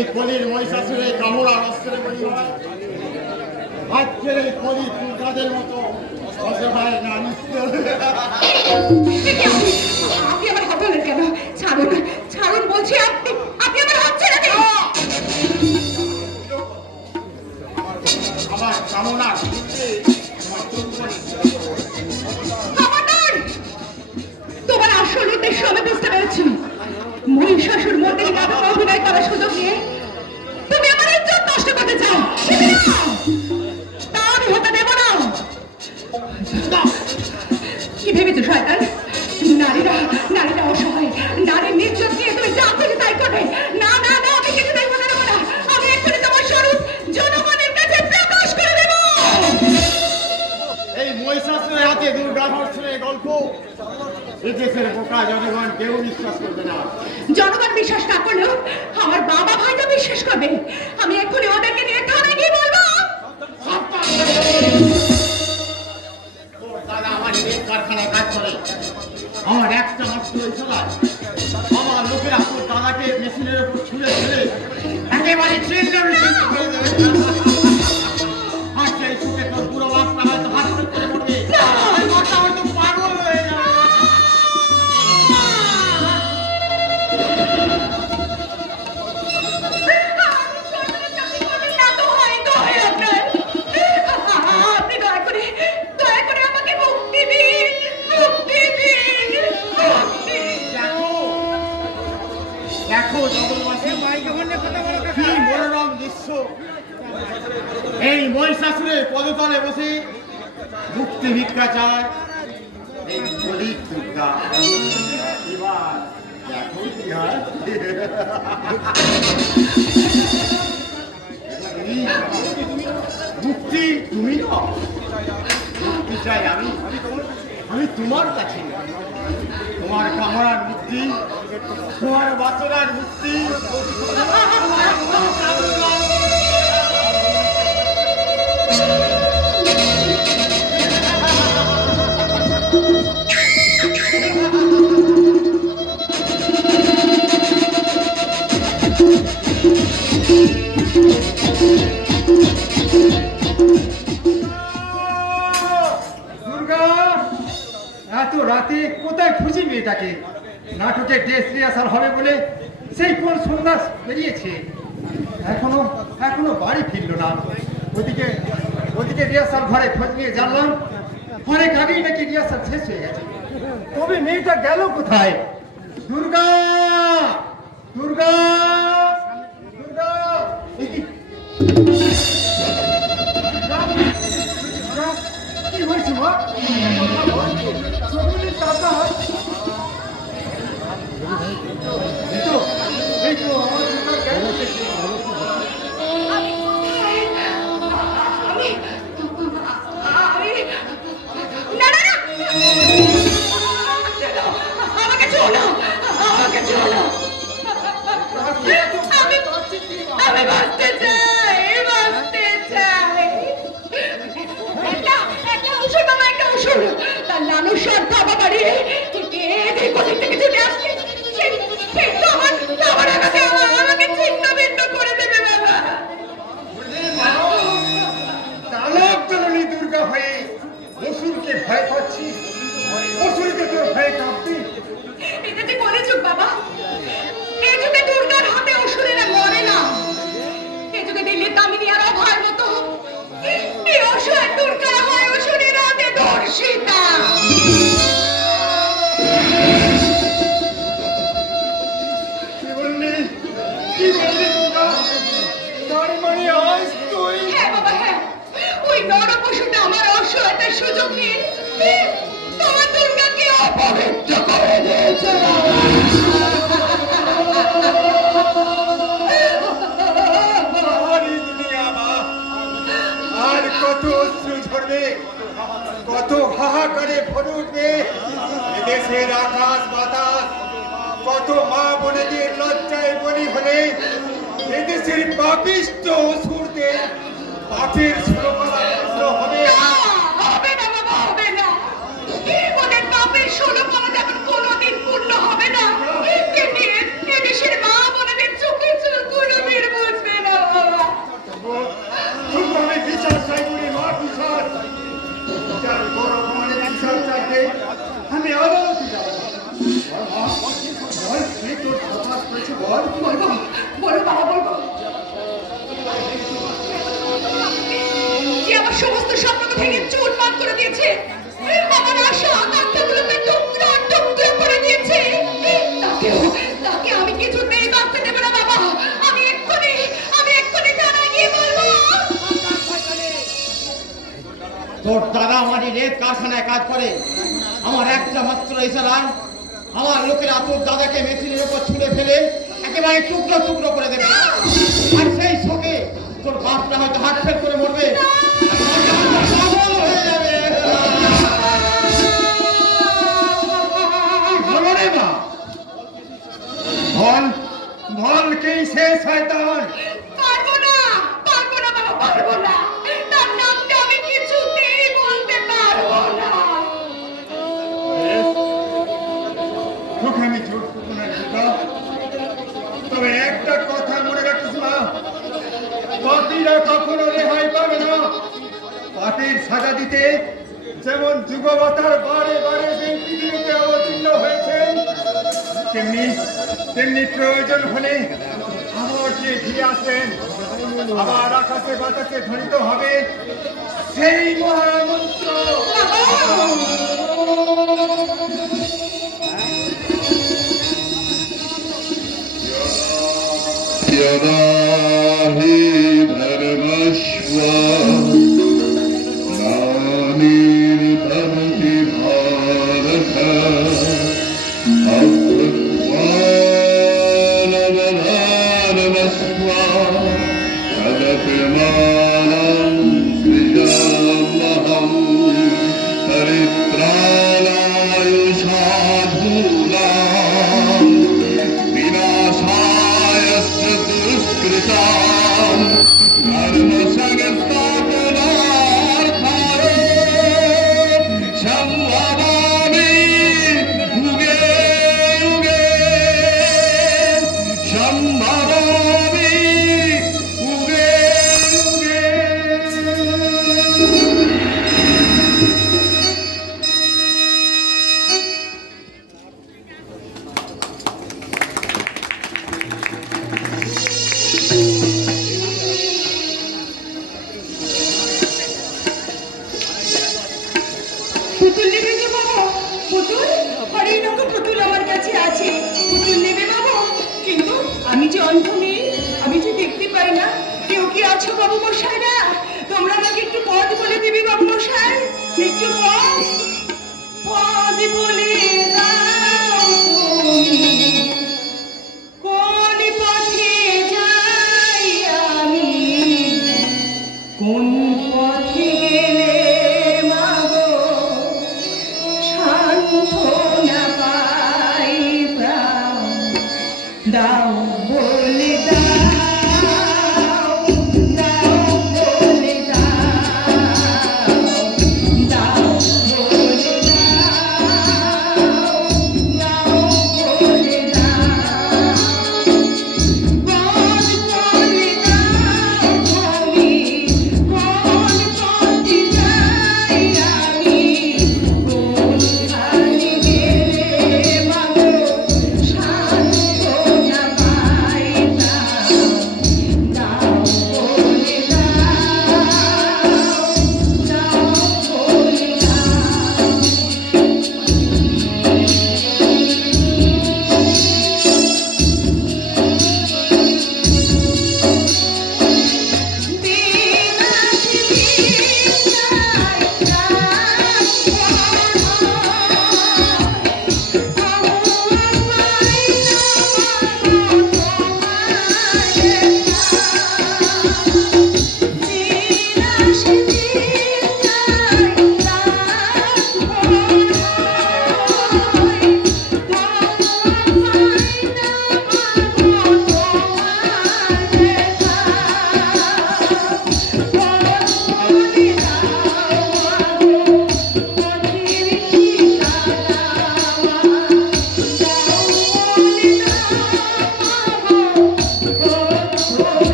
এই কলির মহিষাসুরে কামড়ার অস্ত্রে বলি হয়। আজকের এই কলি দুর্গাদের মতো অসহায় না আপনি আমার হাত ধরেন কেন? ছাড়ুন, ছাড়ুন বলছি। আপনি আপনি আমার হাত ছেড়ে দিন। আমার কামনা তোমার আসল উদ্দেশ্য আমি বুঝতে পেরেছি। মহিষাসুর মন্দির নাটকে অভিনয় করার সুযোগ নিয়ে তুমি আমার ইজ্জত নষ্ট করতে চাও। তা আমি হতে দেব না। কি ভেবেছো শয়তান? নারীরা নারীরা অসহায়, নারীর নির্যাত নিয়ে তুমি যা খুশি তাই করবে। না না না, আমি কিছু তাই মনে নেবো না। আমি এক্ষুনি তোমার স্বরূপ জনগণের কাছে প্রকাশ করে দেব। এই মহিষাসুরের হাতে দুর্গা ধর্ষণের গল্প এদেশের বোকা জনগণ কেউ বিশ্বাস করবে না। জনগণ বিশ্বাস না করলেও আমার বাবা ভাইটা বিশ্বাস করবে। আমি এক্ষুনি ওদেরকে নিয়ে থানায় গিয়ে বলবো। দাদা আমার কারখানায় কাজ করে, আমার একটা মাত্র চালায়। আমার লোকেরা তোর দাদাকে মেশিনের উপর ছুঁড়ে ছুঁড়ে একেবারে আর সেই সুখে তোর পুরো বাসটা হয়তো হাত করে পড়বে, মাথা হয়তো পাগল হয়ে যাবে। আপনি দয়া করে আমাকে মুক্তি দিন, মুক্তি দিন, মুক্তি। দেখো জগৎবাসী, কি মনোরম দৃশ্য। এই মহিষাসুরের পদতলে বসে মুক্তি ভিক্ষা চায় এই গরিব দুর্গা। এবার দেখো কি হয়। মুক্তি তুমি না, মুক্তি চাই আমি। আমি তোমার কাছে, তোমার কামড়ার মুক্তি, তোমার বাসনার মুক্তি। এত রাতে কোথায় খুঁজি মেয়েটাকে? নাটকের ড্রেস রিহার্সাল হবে বলে সেই কোন সন্ধ্যা বেরিয়েছে, এখনো এখনো বাড়ি ফিরলো না। ওদিকে ওদিকে রিহার্সাল ঘরে খোঁজ নিয়ে জানলাম অনেক আগেই নাকি রিহার্সাল শেষ হয়ে গেছে। তবে মেয়েটা গেল কোথায়? দুর্গা, দুর্গা, দুর্গা! কি হয়েছে মা? আমাকে চলো, আমাকে চলো। আমি বাঁচতে চাই, বাঁচতে চাই। একটা অসুর বাবা, একটা অসুর তার লালুর সাধ্য বাবা বাড়িয়ে এদের কোথায় থেকে ছুটে আসছে। সে তো আমার আমাকে ছিন্ন ভিন্ন করে দেবে বাবা। তালব জননী দুর্গা হয়ে অসুরকে ভয় পাচ্ছি, অসুরকে তোর ভয়ে কাঁপতি। এটা যে কোন যুগ বাবা? এই যুগে দুর্গার হাতে অসুরেরা মরে না। এই যুগে দিল্লি দামিনী আর অভয়ের মতো এই অসহায় দুর্গারা হয় অসুরের হাতে ধর্ষিতা। কি বললি? কি বললি দুর্গা? তার মানে আজ তুই? হ্যাঁ বাবা, হ্যাঁ। ওই নরপশুটা আমার অসহায়তার সুযোগ নিয়ে তোমার দুর্গাকে অপবিত্র করে দিয়েছে। আর কত অশ্রু ঝরবে, কত হাহাকারে ভরে উঠবে এদেশের আকাশ বাতাস। কত মা বোনেদের লজ্জায় বলি হলে এদেশের পাপিষ্ট অসুরদের পাপের সুরমালা হবে। হবে না বাবা, হবে না। ওদের পাপের ষোলকলা যেমন কোনোদিন পূর্ণ হবে না, তেমনি এদেশের মা বোনেদের চোখে চুলগুলো ভেঙে চুরমার করে দিয়েছে, আমার আশা আকাঙ্ক্ষাগুলোকে টুকরো টুকরো করে দিয়েছে। তাকে আমি কিছুতেই বাঁচতে দেব না বাবা। আমি এক্ষুনি থানায় গিয়ে বলবো। তোর দাদা আমারই রেত কারখানায় কাজ করে। আমার একটা মাত্র ইশারায় আমার লোকেরা তোর দাদাকে মেশিনের উপর ছুঁড়ে ফেলে একেবারে টুকরো টুকরো করে দেবে। আর সেই শোকে তোর বাপটা হয়তো হার্ট ফেল করে মরবে, পাগল হয়ে যাবে। বলো রে মা, বল কি সে শয়তান? পারবো না বাবা, পারবো না। তার নামটা আমি কিছুতেই বলতে পারবো না। তোকে আমি জোর করবো না রিতা। তবে একটা কথা মনে রাখিস মা, পাপীরা কখনো রেহাই পাবে না। পাপীর সাজা দিতে যেমন যুগবতার বারে বারে এই পৃথিবীতে অবতীর্ণ হয়েছে, তেমনি প্রয়োজন হলে আবার যে ফিরে আসবেন, আবার আকাশে বাতাসে ধ্বনিত হবে সেই মহামন্ত্র। यदा हि धर्मश्व ग्लानिर्भवति भारत अभ्युत्थानमधानमस्व तदपिमानं सृजाम्यहं परित्राणाय साधूनां विनाशाय दुष्कृतां धर्मसंस्थापनार्थाय संभवामि युगे युगे संभवामि युगे युगे। পুতুল নেবে যে বাবা? পুতুল? আর এই রকম পুতুল আমার কাছে আছে। পুতুল নেবে বাবা? কিন্তু আমি যে অন্ধ মেয়ে, আমি যে দেখতে পাই না। কেউ কি আছো বাবু মশাইরা? তোমরা আমাকে একটু পথ বলে দিবি বাবু মশাই, একটু পথ বলে দাও তুমি। কোন পথে যাই আমি, কোন পথে গেলে মাগো সান্ত্বনা পাই প্রাণ। দাও বলে দাও, দাও বলে দাও, দাও বলে দাও, দাও বলে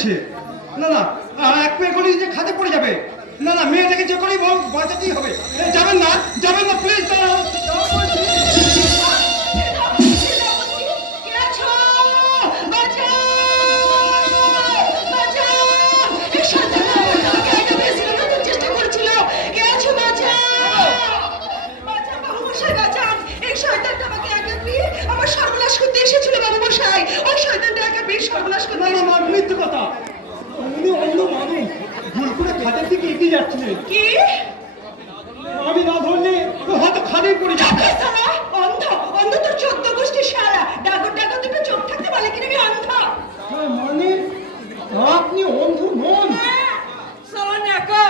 করেছে। না না, এক মেয়ে গলি যে খাতে পড়ে যাবে। না না, মেয়েটাকে যে করেই হোক বাঁচাতেই হবে। যাবেন না, যাবেন না, প্লিজ। মৃত্যু কথা, উনি অন্য মানুষ, ভুল করে খাতের দিকে এগিয়ে যাচ্ছিলেন। কি আমি না ধরলে তো হয়তো খাদেই পড়ে যাবে। অন্ধ অন্ধ তোর 14 গোষ্ঠী সারা ডাগর ডাগর দুটো চোখ থাকতে বলে কিনা আমি অন্ধ। মানে আপনি অন্ধ নন? সালা নেকা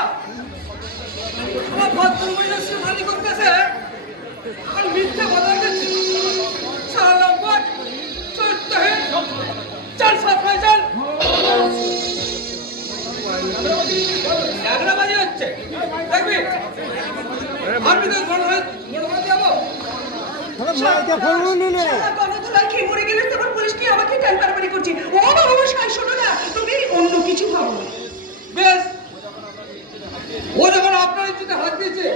আমার ভদ্র মহিলা সুখানি করতেছে আর মিথ্যা কথা দিচ্ছে। সালা লম্পট চৈত্যহীন চল সাত ভাই চল। এগারো বাজে হচ্ছে দেখবি আমি তো ঘর যাবো। মরে গেলে তোমার পুলিশ কি আমাকে টান পারপারি করছে? ও বাবা মশাই শোনো না, তুমি অন্য কিছু ভাবো। বেশ, ও যখন আপনার ইজ্জতে হাত দিয়েছে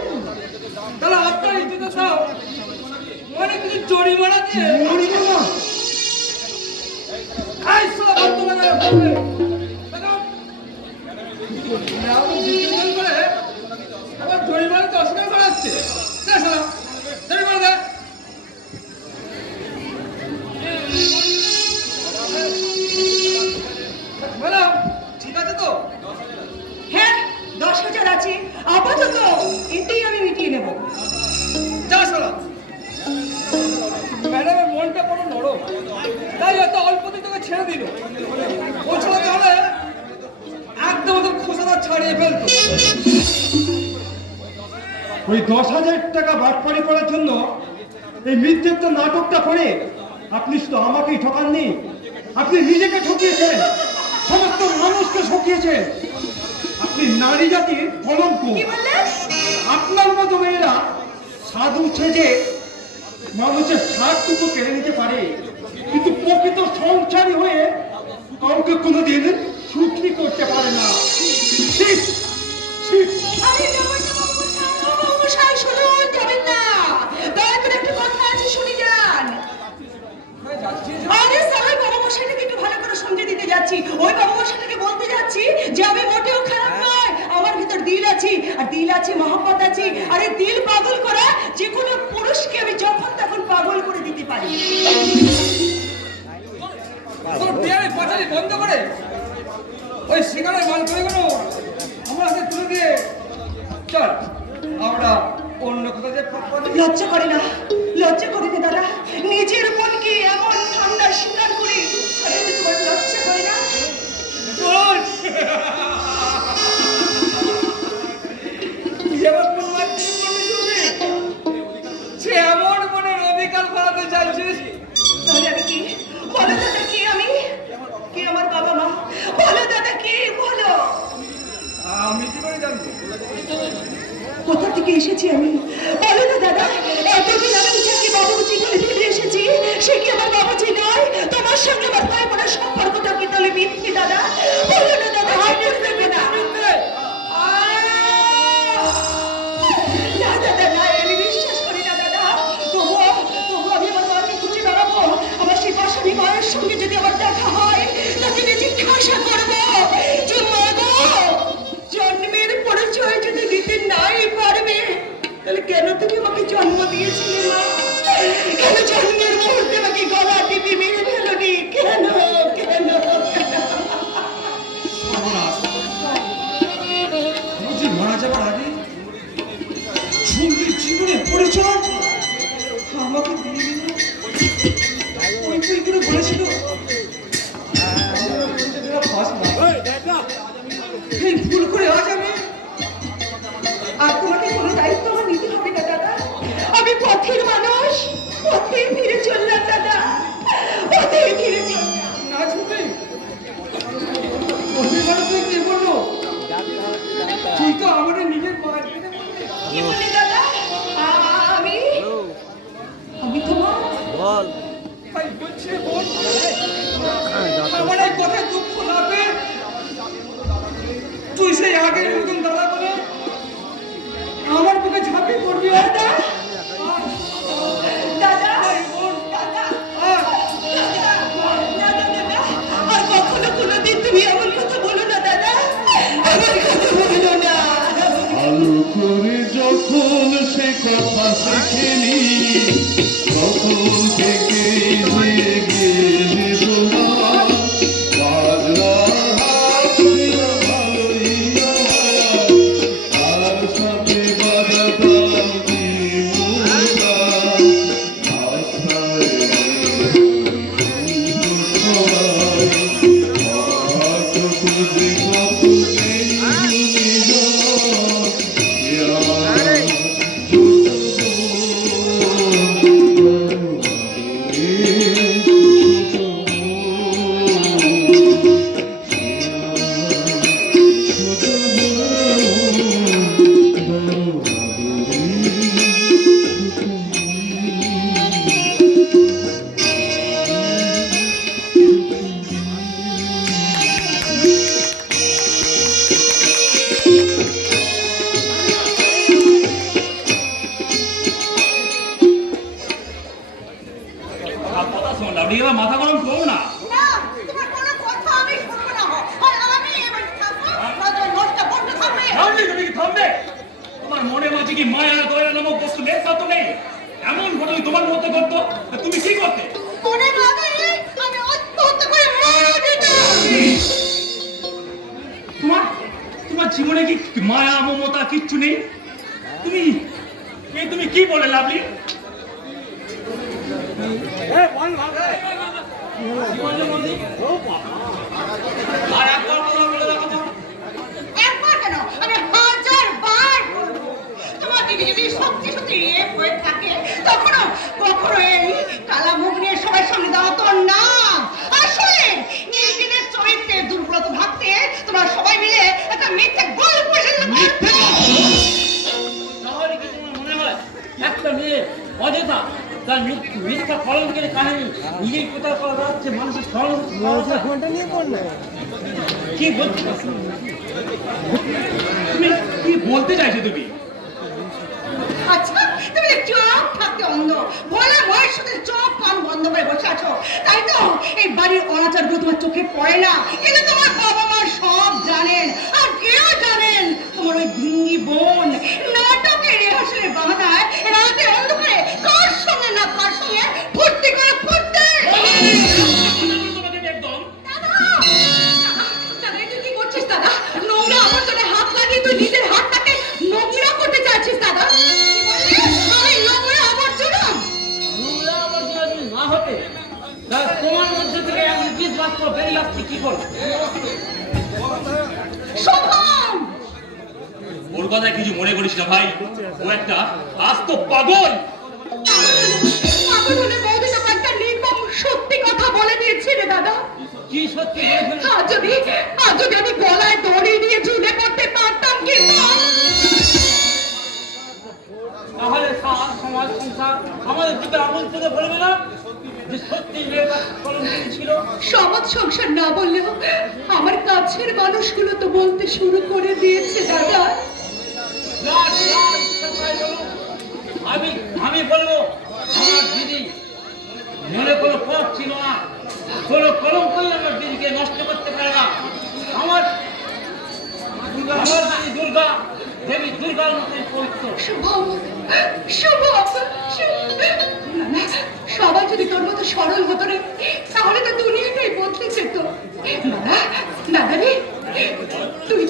তাহলে আপনার ইজ্জতে সব অনেক কিছু জরিমানা দিয়ে জরিমানা তো অস্বীকার করা হচ্ছে। জরিমানা দেয় ম্যাডাম, ঠিক আছে তো? হ্যাঁ 10,000 আছে আপাতত, এতেই আমি মিটিয়ে নেব। যা শালা, ম্যাডামের মনটা বড় নরম, তাই এত অল্পতে তোকে ছেড়ে দিল। ও ছাড়া তাহলে একদম তোর খোসাটা ছাড়িয়ে ফেলতো। ওই 10,000 টাকা বাটপাড়ি করার জন্য এই মিথ্যের নাটকটা করে আপনি শুধু আমাকেই ঠকাননি, আপনি নিজেকে ঠকিয়েছেন, সমস্ত মানুষকে ঠকিয়েছেন। আপনি নারী জাতির কলঙ্ক। কি বললেন? আপনার মতো মেয়েরা সাধু সেজে মানুষের স্বাদটুকু কেড়ে নিতে পারে, কিন্তু প্রকৃত সংসারী হয়ে কাউকে কোনোদিন সুখী করতে পারে না। ঠিক ঠিক। আরে যাবেন না বাবু মশাই, বাবু মশাই শুনুন, যাবেন না। দয়া করে একটা কথা আছে শুনে যান। আরে সালাই বাবু মশাইটাকে একটু ভালো করে সমঝে দিতে যাচ্ছি। ওই বাবু মশাইটাকে বলতে যাচ্ছি যে আমি মোটেও খারাপ নয়, আমার ভিতর দিল আছে, আর দিল আছে, মহব্বত আছে। আর এই দিল পাগল করা যে কোনো পুরুষকে আমি যখন তখন পাগল করে দিতে পারি। তোর বিয়ারে পাচারি বন্ধ করে ওই সিগারের মাল করে গেল আমার হাতে তুলে দিয়ে চল আমরা অন্য কোথাও যে লজ্জা করে না, লজ্জা করে না দাদা, নিজের মনকে এমন ঠান্ডার শিকার করে সাজাতে তোমার লজ্জা করে না? চল সে এমন মনের অধিকার বাড়াতে চাইছিস। তাহলে আমি কি? বলো দাদা, কি আমি? কি আমার বাবা মা? বলো দাদা, কি? বলো। আমি কি করে জানবো? কোথা থেকে এসেছি আমি? বলো না দাদা, এতদিন আমি যাকে বাবুজি বলে ভেবে এসেছি সে কি আমার বাবুজি নয়? তোমার সঙ্গে আমার ভাই বোনের সম্পর্কটা কি তাহলে মিথ্যে দাদা? বলো না দাদা, হাইট দেবে না। না দাদা, না, আমি বিশ্বাস করি না দাদা। তবুও আমি আমার মাকে খুঁজে বেড়াবো। আমার সেই পাশানি মায়ের সঙ্গে যদি আমার দেখা হয় তাকে আমি জিজ্ঞাসা করবো যে মা গো, জন্মের পরিচয় যদি দিতে নাই পারবে তাহলে কেন তুমি আমাকে জন্ম দিয়েছিলে মা? কেন জন্মের মুহূর্তে আমাকে গলা টিপে মেরে ফেলোনি? কেন কেন? বুঝি মারা যাবার আগে সঙ্গীর জীবনে পরিচয় আমাকে দিয়ে দিল। ওই বই করে বলেছিল এই ভুল করে আজ আমি আর তোমাকে কোনো দায়িত্ব আমার নিতে হবে না দাদা। আমি পথের মানুষ, পথে ফিরে চললাম দাদা, পথে ফিরে চললাম। না ছুটি অধিকার তুই কি বললো? তুই তো আমাদের নিজের মায়ের পেটে বললি। কি বলি দাদা? আমি তোমার তাই বলছি বোন দেখেনি তখন থেকে হয়ে গেলে তোমার বাজনা হাত ছিল ভালোই আমার, তার সাথে বাজাতাম জীবনগান, মাথায় সবাই হয়তো খুঁজে কত এই কথা শোন লাভলি, এবার মাথা গরম করো না। না, তোমার কোনো কথা আমি শুনবো না। আর আমি এবার থাকবো, নজর নষ্ট করতে থাকবে। লাভলি, তুমি কি থামবে? তোমার মনে মাঝে কি মায়া দয়া নামক বস্তু লেখা তো নেই? এমন ঘটনা তোমার মধ্যে করতো, তা তুমি কি করতে? মনে ভাবে আমি আত্মহত্যা করে মারা যেতাম। তোমার তোমার জীবনে কি মায়া মমতা কিচ্ছু নেই? তুমি তুমি কি বলে লাভলি? আর একবার কথা বলে রাখো তো। একবার কেন, আমি 1000 বার বলবো। তোমার দিদি যদি সত্যি সত্যি রেপ হয়ে থাকে, তখনও কখনো এই কালা মুখ নিয়ে সবার সামনে দেওয়া তো না। আসলে নিজেদের চরিত্রের দুর্বলতা ভাবতে তোমরা সবাই মিলে একটা মিথ্যে গল্প মিথ্যে তাহলে কি তোমার মনে হয় একটা মেয়ে অযথা তার মিথ্যা কলঙ্কের কাহিনী নিজেই প্রচার করা যাচ্ছে মানুষের স্মরণ কি বলতে তুমি কি বলতে চাইছো তুমি? আচ্ছা, তুমি যে চোখ থাকতে অন্ধ, বলে বয়স সাথে চোখ কান বন্ধ করে বসে আছো, তাই তো এই বাড়ির অনাচারগুলো তোমার চোখে পড়ে না। কিন্তু তোমার বাবা মা সব জানেন, আর কেউ জানেন তোমার ওই ভিঙ্গি বোন নাটকের রিহার্সালের বাহানায় রাতে অন্ধকারে কার সঙ্গে না কার সঙ্গে ফুর্তি করে ফুটতে। তোমাকে একদম দাদা, দাদা, তুই কি করছিস দাদা? নোংরা আবর্জনে হাত লাগিয়ে তুই নিজের হাতটাকে নোংরা করতে চাচ্ছিস দাদা? কি বললি? আমি নোংরা আবর্জনা? নোংরা আবর্জনা যদি না হতে তাহলে তোমার মধ্যে থেকে এমন বীজ বাক্য বেরিয়ে আসছে কি করে? শোভম! ওর কথা কিছু মনে করিস না ভাই, ও একটা আস্ত পাগল। পাগল হলে বৌদি তো একটা নির্মম সত্যি কথা বলে দিয়েছে রে দাদা। কি সত্যি বলে ফেলেছে? আজ যদি আমি গলায় দড়ি দিয়ে ঝুলে পড়তে পারতাম, কিন্তু তাহলে সমাজ সংসার আমাদের দিকে আঙুল তুলে বলবে না যে সত্যি মেয়েটা কলঙ্কিনী ছিল? সমাজ সংসার না বললেও আমার কাছের মানুষগুলো তো বলতে শুরু করে দিয়েছে দাদা। আমি বলবো আমার দিদি মনে কোনো পথ ছিল না, কোনো কলঙ্কই আমার দিদিকে নষ্ট করতে পারে না। আমার দিদি দুর্গা দেবী দুর্গার মতোই পবিত্র। শুভম, শুভম, না, না, সবাই যদি তোর মতো সরল হতো রে, তাহলে তো দুনিয়াটাই বদলে যেত। দাদা, দাদা রে, তুই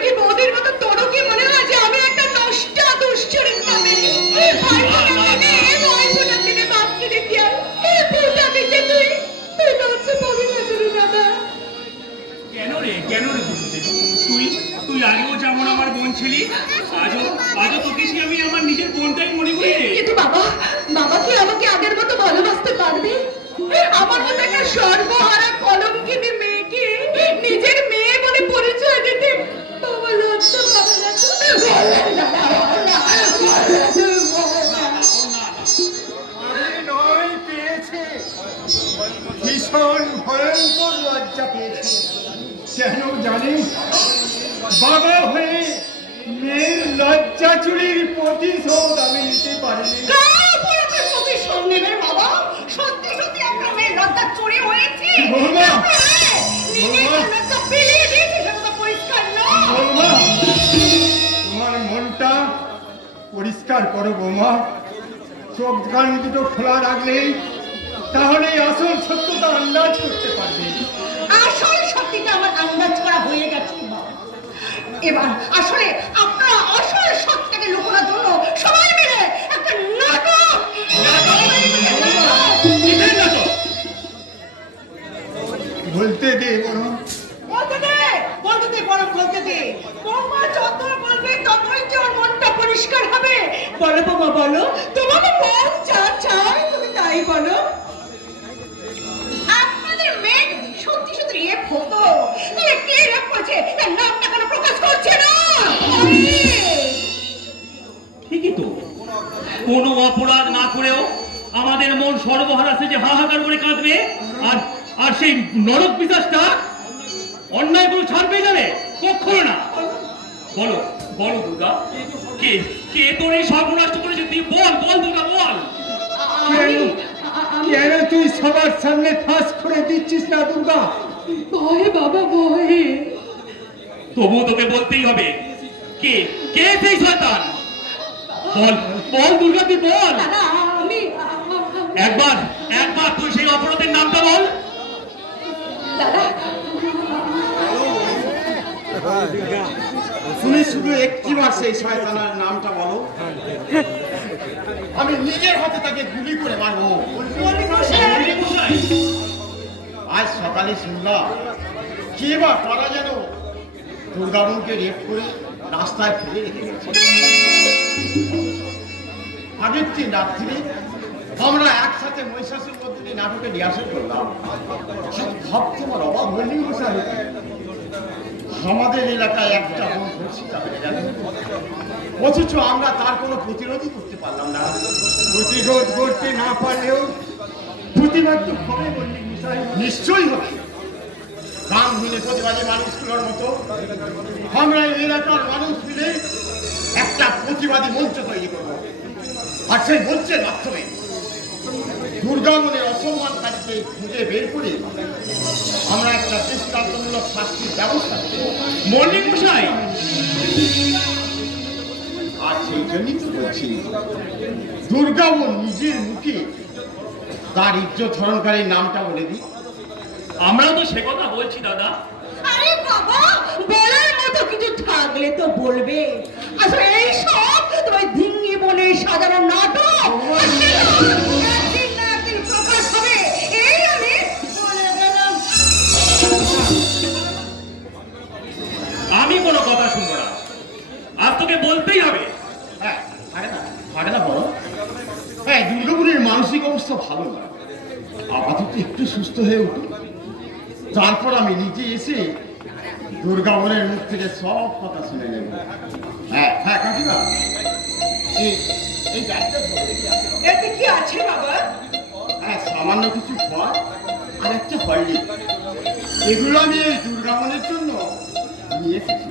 কি বৌদির মতো, তোরও কি মনে হয় যে আমি একটা নষ্ট দুশ্চরিত্র মেয়ে? ভাইফোঁটার দিনে বাপ কিনে দিয়ে ফোঁটা দিতে তুই লজ্জা পাবি না তোর দাদা। কেন রে তুই আগেও যেমন আমার বোন ছিলি, আজও তোকে সে আমি আমার নিজের বোনটাই মনে করি রে। কিন্তু বাবা কি আমাকে আগের মতো ভালোবাসতে পারবে? আমার মতো একটা সর্বহারা কলঙ্কিনী মেয়েকে নিজের মেয়ে বলে পরিচয় দিতে বাবা লজ্জা পাবে না তো? আমি নয় পেয়েছে, ভীষণ ভয়ঙ্কর লজ্জা পেয়েছে। কেন জানিস? বাবা হয়ে মেয়ের লজ্জা চুরির প্রতিশোধ আমি নিতে পারিনি। প্রতিশোধ নেবে বাবা? সত্যি সত্যি আপনার মেয়ের লজ্জা চুরি হয়েছে? বৌমা! নিজের লজ্জা ফেলিয়ে দিয়েছে, সেটা তো পরিষ্কার নয়। বৌমা, তোমার মনটা পরিষ্কার পরিষ্কার করো বৌমা। চোখ কান দুটো খোলা রাখলেই তাহলে আসল সত্যতা আন্দাজ করতে পারবে। আসল সত্যিটা আমার আন্দাজ করা হয়ে গেছে বাবা। এবার আসলে আপনারা আসল সত্যটাকে লুকানোর জন্য সবাই মিলে একটা নাটক কিসের নাটক? বলতে দে বরং। বলতে দে বলতে দে বৌমা যত বলবে ততই কি ওর মনটা পরিষ্কার হবে। বলো বাবা বলো, তোমার মন যা চায় তুমি তাই বলো। আপনাদের মেয়ে সত্যি সত্যি রেপ হতো, তাহলে কে রেপ করছে তার নামটা কেন প্রকাশ করছে না? ঠিকই তো, কোনো অপরাধ না করেও আমাদের মন সর্বহারা যে হাহাকার করে কাঁদবে, আর আর সেই নরক পিশাচটা অন্যায় কোনো ছাড় পেয়ে যাবে? কখনো না। বলো বলো দুর্গা, কে কে তোর এই সর্বনাশ করেছে? তুই বল বল দুর্গা বল। কেন তুই সবার সামনে ফাঁস করে দিচ্ছিস না দুর্গা? ভয় বাবা ভয়। তবুও তোকে বলতেই হবে, কে কে সেই শয়তান? বল বল দুর্গা, তুই বল। দাদা আমি একবার একবার তুই সেই অপরাধের নামটা বল। দাদা তুমি শুধু একটিবার সেই শয়তানের নামটা বলো, আমি নিজের হাতে তাকে গুলি করে মারবো। আজ সকালে শুনলাম কে বা কারা যেন দুর্গাবনকে রেপ করে রাস্তায় ফেলে রেখে গেছে। আগের দিন রাত্রিরে আমরা একসাথে মহিষাসুর মধ্যে নাটকে রিহার্সেল করলাম। ভাবতে আমার অবাক হয়নি মশাই, আমাদের এলাকায় একটা বোন ধর্ষিতা হয়ে গেল, অথচ আমরা তার কোনো প্রতিরোধই করতে পারলাম না। প্রতিরোধ করতে না পারলেও প্রতিবাদ তো হবে বললি মশাই। নিশ্চয়ই হবে। গ্রামহীন প্রতিবাদী মানুষগুলোর মতো আমরা এই এলাকার মানুষ মিলে একটা প্রতিবাদী মঞ্চ তৈরি করব, আর সেই মঞ্চের মাধ্যমে দুর্গাবনের অসম্মানকারীকে খুঁজে বের করে আমরা একটা দৃষ্টান্তমূলক শাস্তির ব্যবস্থা করব। মল্লিক মশাই, আর সেই জন্যই তো বলছি, দুর্গাবন নিজের মুখে তার ইজ্জত হরণকারীর নামটা বলে দিই। আমরা তো সে কথা বলছি দাদা। আরে বাবা বলার মতো কিছু থাকলে তো বলবে। আসলে এই সব তোমার ধিঙ্গি বলে সাজানো নাটক একদিন না একদিন প্রকাশ হবে, এই আমি বলে গেলাম। আমি কোনো কথা শুনবো না, আজ তোকে বলতেই হবে। হ্যাঁ, হাটে না বলো। হ্যাঁ, দুর্গাপুরের মানসিক অবস্থা ভালো না, আপাতত একটু সুস্থ হয়ে উঠুন, তারপর আমি নিজে এসে দুর্গাপুরের মুখ থেকে সব কথা শুনে নেব। হ্যাঁ হ্যাঁ কাকিমা, এই ব্যাগটা ধরে রেখে আসো। এতে কি আছে বাবা? হ্যাঁ, সামান্য কিছু ফল আর একটা হলদি, এগুলো আমি এই দুর্গাবনের জন্য নিয়ে এসেছি।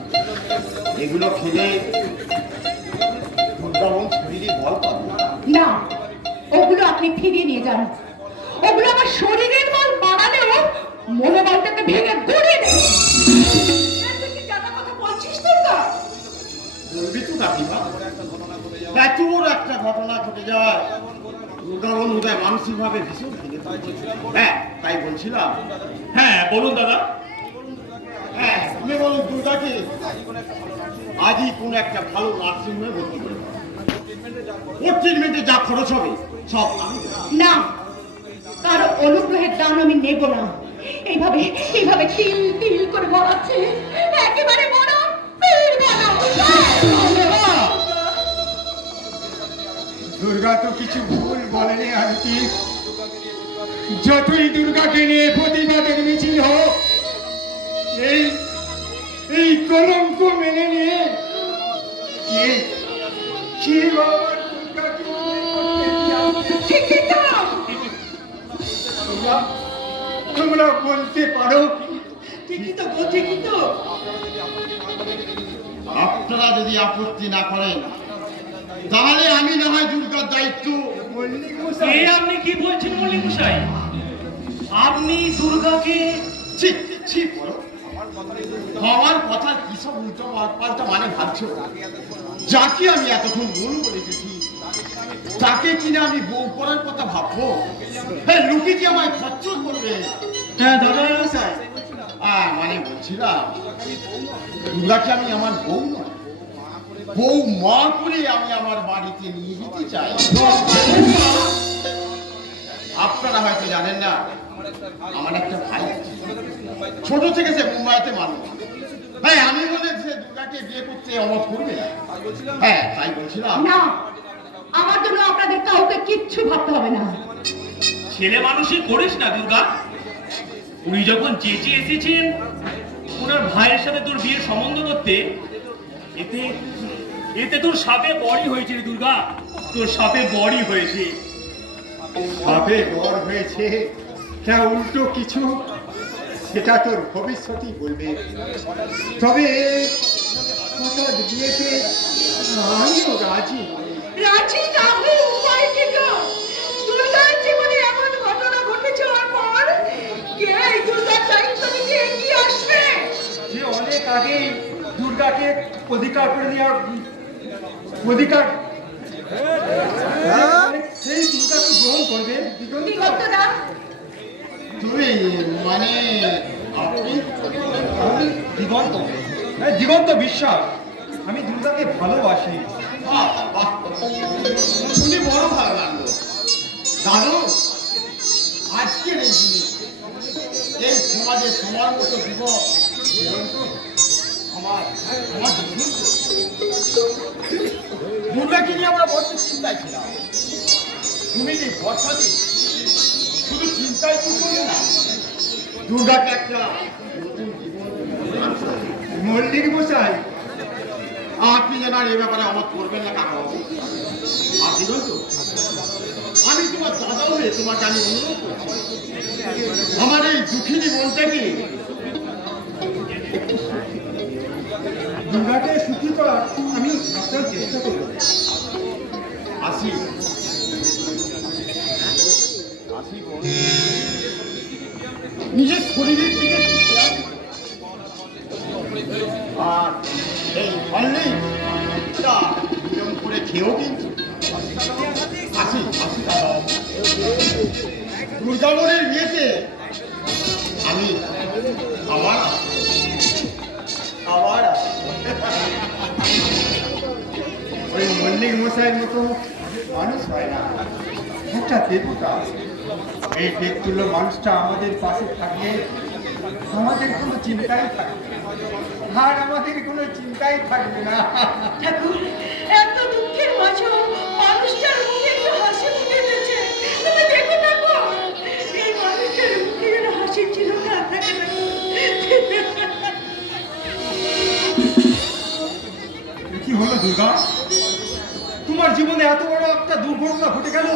এগুলো খেলে দুর্গাবন শরীরে বল পাবে। না, ওগুলো আপনি ফিরিয়ে নিয়ে যান। ওগুলো আমার শরীরের বল বাড়ালেও মনোবলটাকে ভেঙে গড়িয়ে দেবে। তুই কি জানা কথা বলছিস দুর্গা? বলবি তো কাকিমা, এত বড় একটা ঘটনা ঘটে যাওয়ায় দুর্গাবন উদয় মানসিকভাবে ভীষণ ভেঙে পড়েছে। হ্যাঁ, তাই বলছিলাম। হ্যাঁ বলুন দাদা। হ্যাঁ, তুমি বলো দুর্গাকে আজই কোনো একটা ভালো নার্সিংহোমে ভর্তি করে দাও। ওর ট্রিটমেন্টে যা খরচ হবে সব আমি দেব। না, কারো অনুগ্রহের দান আমি নেব না। এইভাবে এইভাবে তিল তিল করে মরাচ্ছে, একেবারে মরা পীর বানা। দুর্গা তো কিছু ভুল বলেনি আরতি। যতই দুর্গাকে নিয়ে প্রতিবাদের মিছিল হোক, এই এই কলঙ্ক মেনে নিয়ে কে কে বাবা দুর্গাকে ঠিকই তো। তোমরা বলতে পারো? ঠিকই তো গো, ঠিকই তো। আপনারা যদি আপত্তি না করেন তাহলে আমি না হয় দুর্গার দায়িত্ব। মল্লিক মশাই, এ আপনি কি বলছেন মল্লিক মশাই? আপনি দুর্গাকে ঠিক ঠিক বলো, আমার কথা কি সব উল্টো পাল্টা মানে ভাবছো? যাকে আমি এতক্ষণ মন করে এসেছি তাকে কিনা আমি বউ করার কথা ভাববো? হ্যাঁ, লোকে কি আমায় খচ্চর করবে? হ্যাঁ দাদা, মানে বলছিলাম দুর্গাকে আমি আমার বউ নয়, বউ মা করে আমি আমার বাড়িতে নিয়ে যেতে চাই। আপনারা হয়তো জানেন না, আমার একটা ভাই আছে, ছোট থেকে সে মুম্বাইতে মানুষ। হ্যাঁ, আমি বলে সে দুর্গাকে বিয়ে করতে অমত করবে না। হ্যাঁ, তাই বলছিলাম। না, আমার জন্য আপনাদের কাউকে কিচ্ছু ভাবতে হবে না। ছেলে মানুষই করিস না দুর্গা। উনি যখন চেঁচে এসেছেন ওনার ভাইয়ের সাথে তোর বিয়ের সম্বন্ধ করতে, এতে এতে তোর সাপে বড়ই হয়েছে রে দুর্গা, তোর সাপে বড়ই হয়েছে। ভাবে বর হয়েছে না উল্টো কিছু, সেটা তোর ভবিষ্যতই বলবে। তবে হঠাৎ বিয়েতে আমিও রাজি নই। রাজি না হয়ে উপায় কি গো? দুর্গার জীবনে এমন ঘটনা ঘটে যাওয়ার পর কে এই দুর্গার দায়িত্ব নিতে এগিয়ে আসবে? যে অনেক আগেই দুর্গাকে অধিকার করে নেওয়ার অধিকার, সেই দুর্গাকে গ্রহণ করবে। বিগত না, তুমি মানে আপনি দিগন্ত, দিগন্ত বিশ্বাস, আমি দুর্গাকে ভালোবাসি। বাহ, বাহ, শুনে বড় ভালো লাগলো দাদু। আজকের এই জিনিস এই সমাজে তোমার মতো জীবন আমার আমার জীবন। দুর্গাকে নিয়ে আমরা বড্ড চিন্তায় ছিলাম। তুমি যে বর্ষাতে শুধু চিন্তায় করবে না, দুর্গাকে একটা নতুন জীবন আনতে হবে। মল্লিক মশাই, আপনি যেন আর এ ব্যাপারে অমত করবেন না কাকা। আপনি বলতো আমি তোমার দাদা হয়ে তোমাকে আমি অনুরোধ করছি, আমার এই দুঃখিনী মনটাকে দুর্গাকে সুখী করার আমি আপনার চেষ্টা করব। আসি আসি বোন। নিজের শরীরের দিকে একটু খেয়াল রেখো। আর এই ফলনি নিয়ম করে খেয়েও কিন্তু আসি আসি দুর্গামনের বিয়েতে আমি আবার আবার ওই মল্লিক মশাইয়ের মতো মানুষ হয় না, একটা দেবতা। এই দেবতুল্য মানুষটা আমাদের পাশে থাকলে আমাদের কোনো চিন্তাই থাকবে না, আর আমাদের কোনো চিন্তাই থাকবে না। ঠাকুর, এত দুঃখের মাঝেও মানুষটার মুখে একটু হাসি ফুটে উঠেছে। তুমি দেখো ঠাকুর, এই মানুষটার মুখে যেন হাসির চিরকাল থাকে না। কি হলো দুর্গা, তোমার জীবনে এত বড় একটা দুর্ঘটনা ঘটে গেল,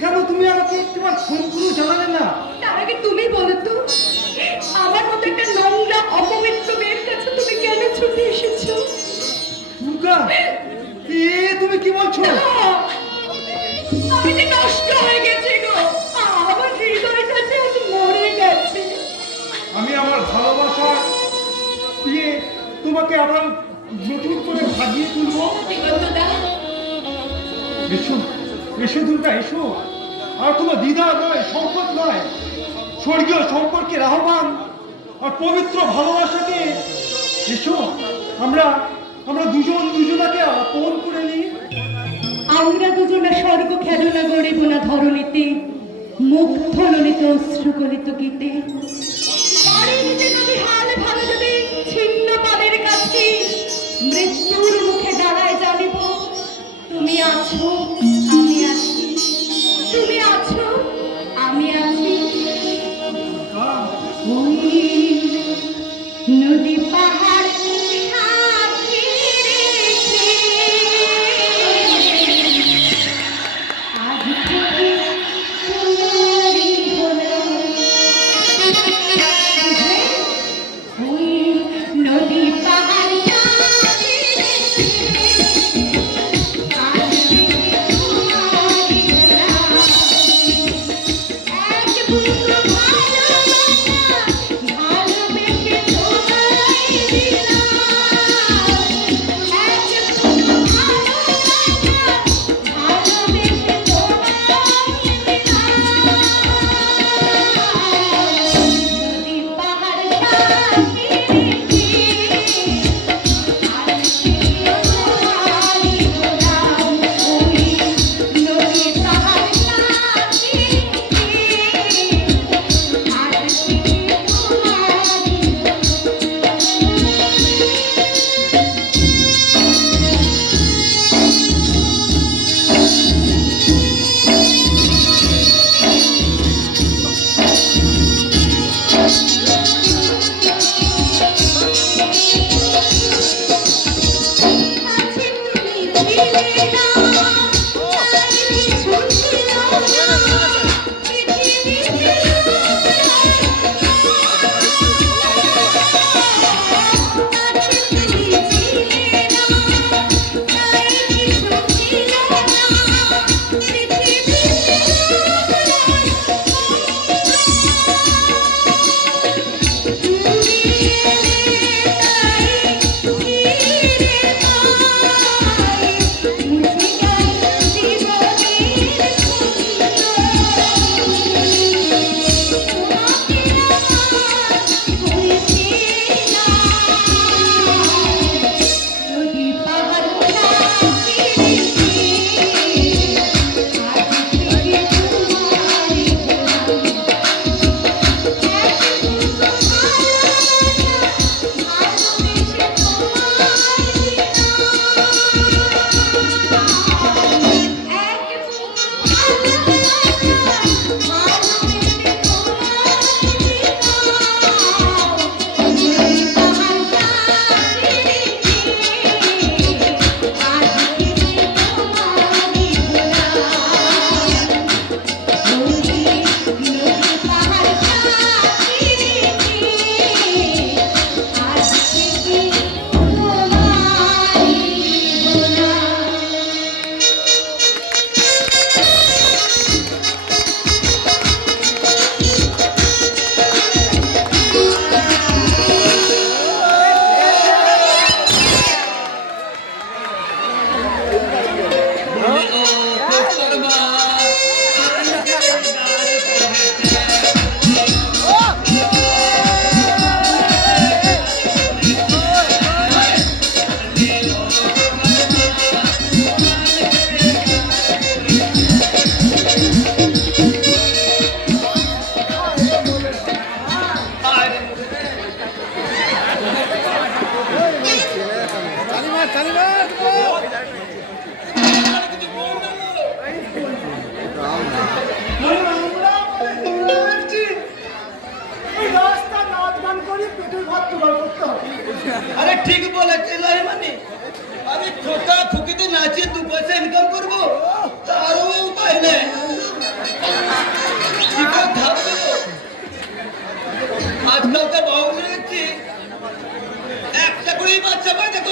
কেন তুমি আমাকে তোমার ফোন করে জানালে না? তার আগে তুমি বলো তো, আমার মতো একটা নোংরা অপবিত্র মেয়ের কাছে তুমি কেন ছুটে এসেছো? দুর্গা, এ তুমি কি বলছো? আমি যে নষ্ট হয়ে গেছে গো, আমার হৃদয়টা যে আজ মরে গেছে। আমি আমার ভালোবাসা দিয়ে তোমাকে আবার নতুন করে সাজিয়ে তুলবো। বিগতদা, এসো এসো দুর্গা, এসো। আর কোনো দ্বিধা নয়, সংকট নয়, স্বর্গীয় সম্পর্কের আহ্বান আর পবিত্র ভালোবাসাকে এসো আমরা আমরা দুজন দুজনাকে আপন করে নিই। আমরা দুজনে স্বর্গ খেলনা গড়িব না ধরণীতে, মুগ্ধ ললিত অশ্রুকলিত গীতে। পাড়ি দিতে যদি হাল ভালো যদি ছিন্ন পাদের কাছে মৃত্যুর মুখে দাঁড়ায় জানিব, তুমি আছো আমি আছি, তুমি আছো আমি আছি। ওই নদী পাহাড় সাথী রেখে আজ থেকে তোমারই হলাম। ওই নদী পাহাড় সাথী রেখে আজ থেকে তোমারই হলাম। এক বুক ভালোবাসা ভালোবেসে তোমায়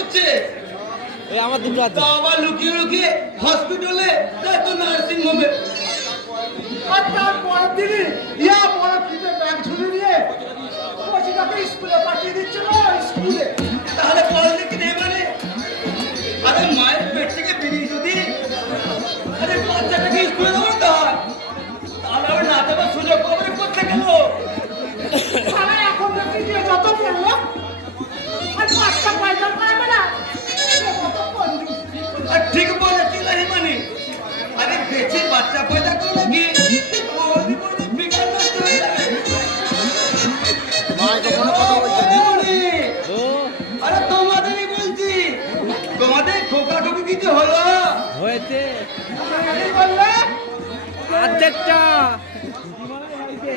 করছে? তা আবার লুকিয়ে লুকিয়ে হসপিটালে তো নার্সিং হোমে। আর তারপরের দিনই ইয়া বড় ফিতে ব্যাগ ঝুলে নিয়ে কচিটাকে স্কুলে পাঠিয়ে দিচ্ছে না স্কুলে। তাহলে পড়ালে কি নেই মানে? আরে মায়ের পেট থেকে বেরিয়ে যদি আরে বাচ্চাটাকে স্কুলে দেবো না, তাহলে আবার না দেওয়ার সুযোগ পাবে করতে গেল। তারা এখন দেখি দিয়ে যত পড়লো আর বাচ্চা পয়সা পাবে না সে কত কঞ্জুস। আর ঠিক বলেছি না মানে? আরে বেশি বাচ্চা পয়দা করলে কি ওরই মধ্যে ফিকার নষ্ট হয়ে যাবে। দিদিমণি, আরে তোমাদেরই বলছি, তোমাদের খোকা খোকি কিছু হলো? কি বললে?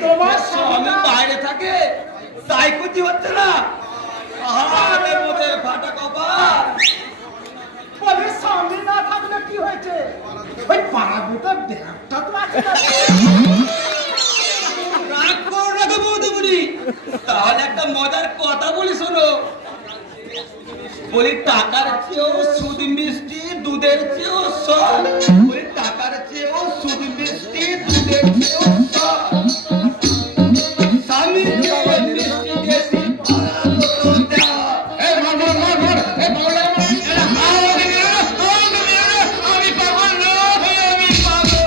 তোমার স্বামী স্বামী বাইরে থাকে তাই কিছু হচ্ছে না? আরে মোদের ফাটা কপাল। বলে স্বামী না থাকলে কি হয়েছে? ওই পাড়া ভিতর ব্যাগটা তো আছে না। রাগ করো না গো বৌদিমণি, তাহলে একটা মজার কথা বলি শোনো। বলি টাকার চেয়েও সুদ মিষ্টি, দুধের চেয়েও সব। বলি টাকার চেয়েও সুদ মিষ্টি, দুধের চেয়েও সব। স্বামীর চেয়ে মিষ্টি বেশি, পাড়া তো দেওয়া। এই মার মার মার মার, এই বাবাটা মার। এরা আমাকে মেরে না, আমাকে মেরে না। আমি পাগল নই, আমি পাগল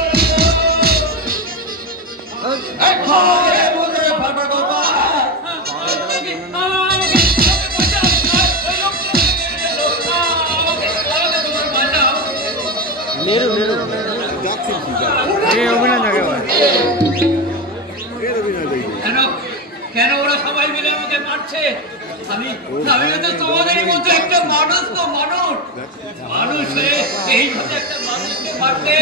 নই। এই হায় মোদের ফাটা কপাল। কেন কেন ওরা সবাই মিলে আমাকে মারছে? আমি আমি তো তোমাদেরই মতো একটা মানুষ, তো মানুষ হয়ে এইভাবে একটা মানুষকে মারতে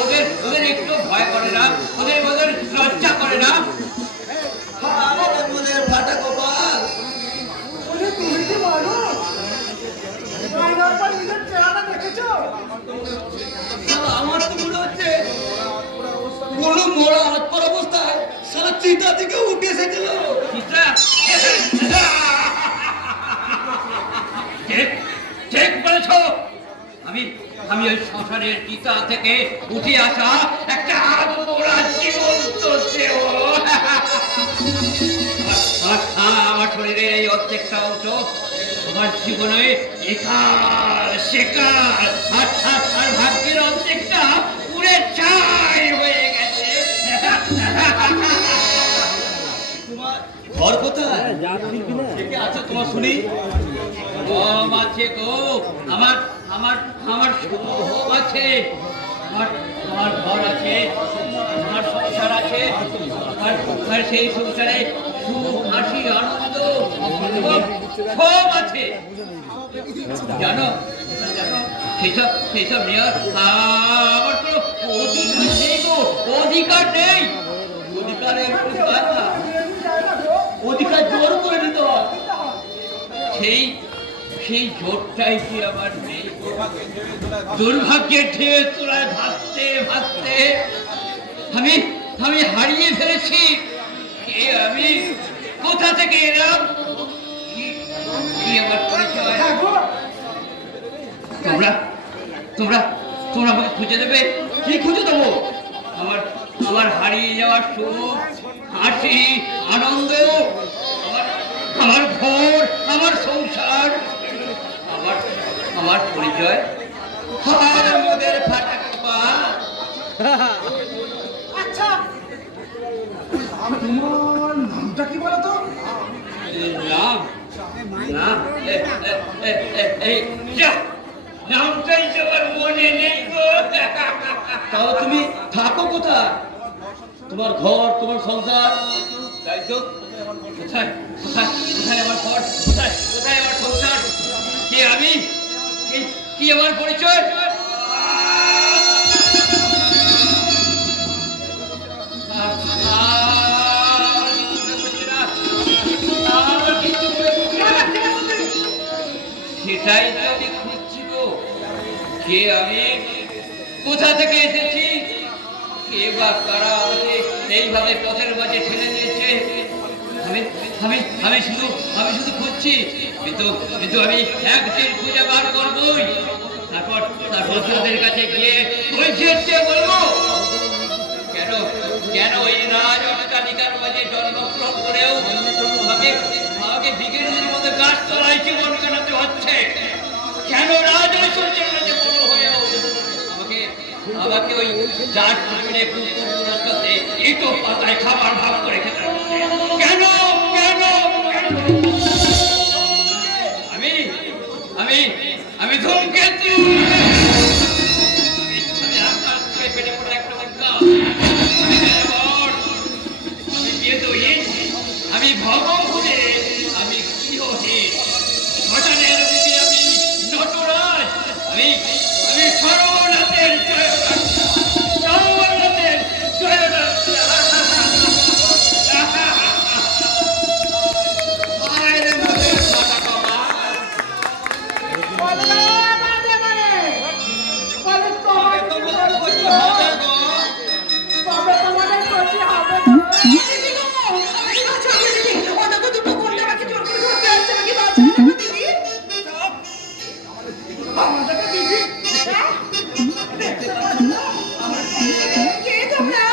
ওদের ওদের একটু ভয় করে না? ওদের লজ্জা করে না? আমাদের মোদের ফাটা কপাল। বলে তুমি কি বলো? আয়নার পর নিজের চেহারা দেখেছো? আমার তো মনে হচ্ছে কোনো মোড়া হাত পর অবস্থায় সারা চিতা থেকে উঠে এসেছিল। চিত্রা, ঠিক ঠিক বলেছ। আমি আমি ওই সংসারের চিতা থেকে উঠে আসা একটা পোড়া জীবন্ত দেহ। আমার শরীরের এই অর্ধেকটা অংশ আমার জীবনে একার শেখার আর ভাগ্যের অর্ধেকটা পুরে ছাই হয়ে গেছে। তোমার ঘর কোথায়? থেকে আছো তোমার শুনি। কম আছে গো, আমার আমার আমার সব আছে। আমার আমার ঘর আছে, আমার সংসার আছে, আর সেই সংসারে সুখ হাসি আনন্দ সব আছে। জানো জানো সেসব সেসব নেওয়ার আমার কোনো অধিকার নেই গো, অধিকার নেই। অধিকার অধিকার জোর করে নিতে হয়। সেই সেই জোরটাই কি আমার নেই? দুর্ভাগ্যের ঢেউ তোলায় ভাসতে ভাসতে আমি আমি হারিয়ে ফেলেছি। কে আমি, কোথা থেকে এলাম, কি আমার পরিচয়? হ্যাঁ গো, তোমরা তোমরা তোমরা আমাকে খুঁজে দেবে? কি খুঁজে দেবো? আমার আমার হারিয়ে যাওয়ার সুখ, হাসি, আনন্দ, আমার আমার ঘর, আমার সংসার, আমার আমার পরিচয়। আর মোদের ফাটা কপাল। আচ্ছা তোমার নামটা কি বলো তো? নাম নাম এই যা, নামটাই তো আমার মনে নেই গো। তাহলে তুমি থাকো কোথায়? তোমার ঘর, তোমার সংসার। তাই তো, কোথায় কোথায় কোথায় আমার ঘর, কোথায় কোথায় আমার সংসার, কে আমি, কি আমার পরিচয়? সেটাই তো আমি খুঁজছি গো। কে আমি, কোথা থেকে এসেছি, কে বা কারা আমাকে এইভাবে পথের মাঝে ঠেলে দিয়েছে? আমি আমি আমি শুধু খুঁজছি, কিন্তু কিন্তু আমি একদিন খুঁজে বার করবই। তারপর তাদের কাছে গিয়ে ওই জেঠকে বলবো কেন কেন ওই রাজ অট্টালিকার মাঝে জন্মগ্রহণ করেও আমাকে বিকেলের মধ্যে গাছ তলায় জীবন কাটাতে হচ্ছে। কেন রাজ ঐশ্বর্যের মাঝে বড় হয়েও আমাকে ওই জাত জমিনে কুকুরের সাথে ইটো পাতায় খাবার ভাগ করে খেতে হচ্ছে। কেন কেন আমি আমি আমি ধূমকেতু, আমি আকাশ থেকে ফেটে পড়া একটা উল্কা, আমি বেদহীন, আমি ভবঘুরে, আমি গৃহহীন, শ্মশানের বুকে আমি নটরাজ, আমি আমি সর্বনাথের জয়রাজ, সর্বনাথের জয়রাজ। আরে মনের কথা বাবা, দিদি গো, আমাকে বাঁচাও গো দিদি। ও দেখো দুটো গুন্ডা আমাকে জোর করে ধরতে আসছে, আমাকে বাঁচাও না গো দিদি। হ্যাঁ? কে তোমরা?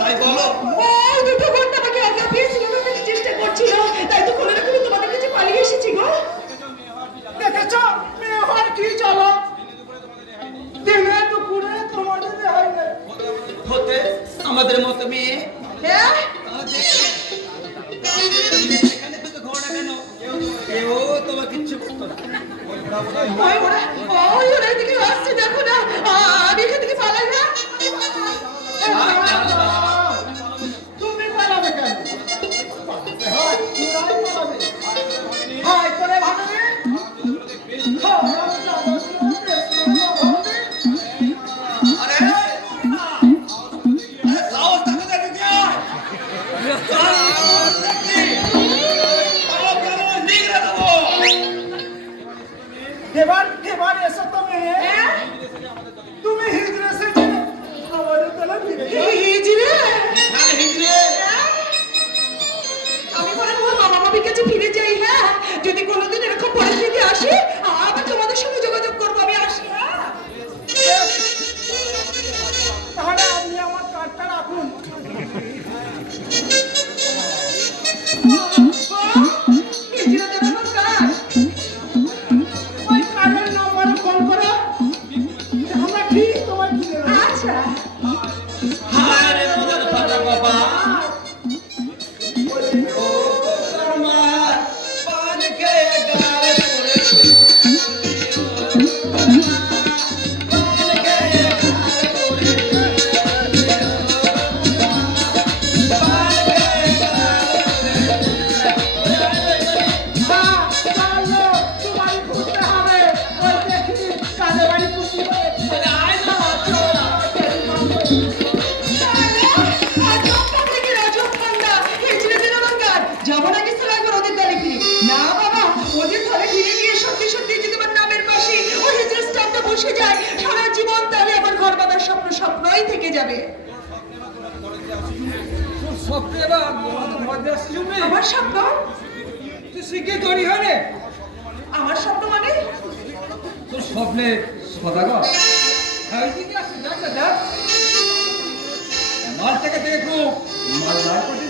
তাই বলো। ও দুটো গুন্ডা আমাকে আঘাত দিয়েছিল, আমাকে চেষ্টা করছিল, তাই তো কোনো রকমে তোমাদের কাছে পালিয়ে এসেছি গো। দেখেছো মেয়ে হয় কি চলো দিনে দুপুরে তোমাদের হয় না হতে আমাদের মতো মেয়ে হ্যাঁ? এখানে কিন্তু ঘোড়া কেন কেউ তোমার কিচ্ছু করতো না। ওরা এদিকে আসছে, দেখো না। আমি এখান থেকে পালাই না। তুমি পালাবে কেন হয় তোরাই পালাবে হয় করে ভাববে আরে সাহস থাকে না ঢুকে আয়। সাহস থাকলে আমাকে আমার নিগড়ে দেবো। এবার এসো তো মেয়ে তুমি হিজড়ে সে আমাদের তলা ফিরে যাও। হিজড়ে? আরে হিজড়ে আমি বলে আমার মামা মামির কাছে ফিরে যাই। হ্যাঁ, যদি কোনোদিন এরকম পরিস্থিতি আসে আবার তোমাদের সঙ্গে যোগাযোগ করবো। আমি আসি। হ্যাঁ? তাহলে আপনি আমার কার্ডটা রাখুন হিজড়ে দেন আমার কার্ড। ওই কার্ডের নম্বরে ফোন করো আমরা ঠিক তোমার ফিরে দেবো। আচ্ছা। আরে মনের কথা বাবা ও আমার পান খেয়ে গালে পড়েছে। হ্যাঁ, চলো, তোমারই ঘুরতে হবে। ওই দেখি, কাদের বাড়ি পুষি হয়ে। যাবো নাকি স্যার একবার ওদের দলে ফিরি? না বাবা, ওদের দলে ফিরে গিয়ে সত্যি সত্যি যদি আমার নামের পাশে ওই হিজড়া স্ট্যাম্পটা বসে যায়, সারা জীবন তাহলে আমার ঘর বাঁধার স্বপ্ন স্বপ্নই থেকে যাবে। সবকে এবার ঘর দিয়ে আসছি তুমি আমার স্বপ্ন? তুই শিখে তৈরি হয় রে আমার স্বপ্ন মানে? তোর স্বপ্নে সদাগর এইদিকে আসছে দেখ দেখ মালটাকে দেখো মাল বার করে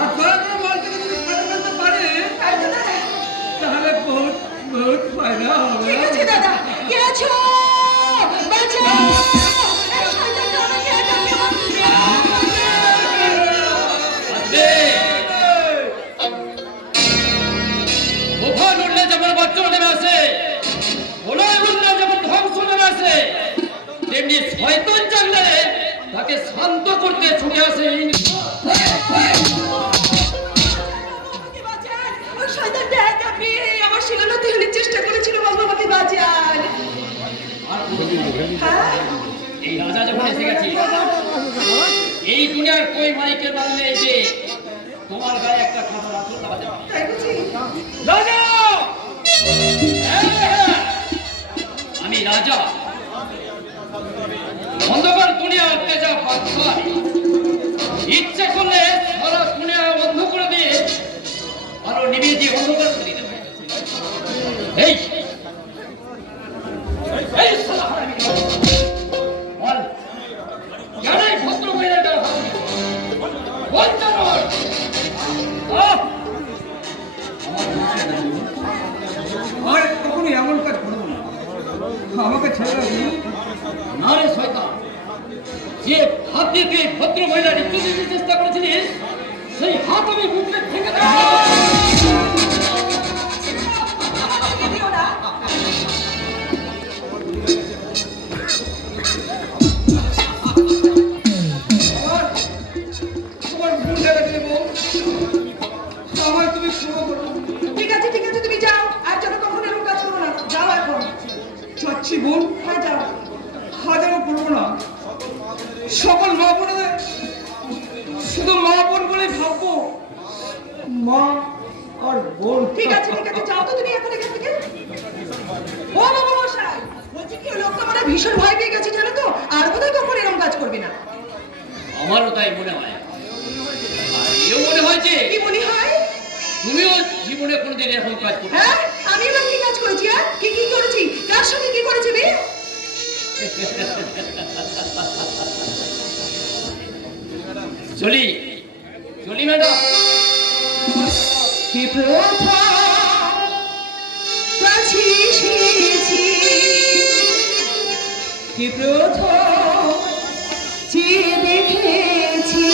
আর তোরা তোরা মালটাকে যদি খাতে ফেলতে পারে তাহলে বহুত বহুত ফায়দা হবে ঠিক আছে দাদা, কে আছো? বাঁচাও! এই শয়তানটা আমাকে একা পেয়ে ওখান উঠলে যেমন বাচ্চা নেমে আসে, ওলায় উঠলে যেমন ধ্বংস নেমে আসে, তেমনি শয়তান জানলে তাকে শান্ত করতে ছুটে আসে। আমাকে বাঁচান! ওই শয়তানটা একা পেয়ে আমার শিলালতি হলে চেষ্টা করেছিল। বাবা আমাকে বাঁচান। হ্যাঁ? এই রাজা যখন এসে গেছে, এই দুনিয়ার কই মাইকে মারলে যে তোমার গায়ে একটা খাবার আসল লাগাতে পারে। তাই বুঝি? রাজা! হ্যাঁ, আমি রাজা। অন্ধকার দুনিয়া তেজা বাদশাহ এই এই শালা হারামি বল কেন এই ভদ্র মহিলাটা বল জানোয়ার আর কখনো এমন কাজ করবো না, আমাকে ছেড়ে দাও। না রে শয়তান, যে হাত দিয়ে তুই এই ভদ্র মহিলার ইজ্জত দিতে চেষ্টা করেছিলিস সেই হাত আমি বুকে ভেঙে দেব। দিও না। তোমার ভুল জায়গা দিয়ে বল, আমায় তুমি ক্ষমা করো। ঠিক আছে তুমি যাও, আর যেন কখনো এরকম কাজ করো না। যাও এখন। যাচ্ছি বোন, হ্যাঁ যাও। হাজারও করবো না। সকল মা বোনেদের শুধু মা বোন বলে ভাববো, মা আর বোন। ঠিক আছে যাও তো তুমি এখন এখান থেকে। ও বাবা মশাই, বলছি কি ওই লোকটা মানে ভীষণ ভয় পেয়ে গেছে জানো তো, আর বোধহয় কখনো এরকম কাজ করবে না। আমারও তাই মনে হয়। আর এও মনে হয় যে কি মনে হয়? তুমিও জীবনে কোনোদিন এরকম কাজ করবে। হ্যাঁ, আমি এবার কি কাজ করেছি? হ্যাঁ, কি করেছি? কার সঙ্গে কি করেছি রে? চলি ম্যাডাম। কি প্রথম কাছে এসেছি, কি প্রথম চেয়ে দেখেছি,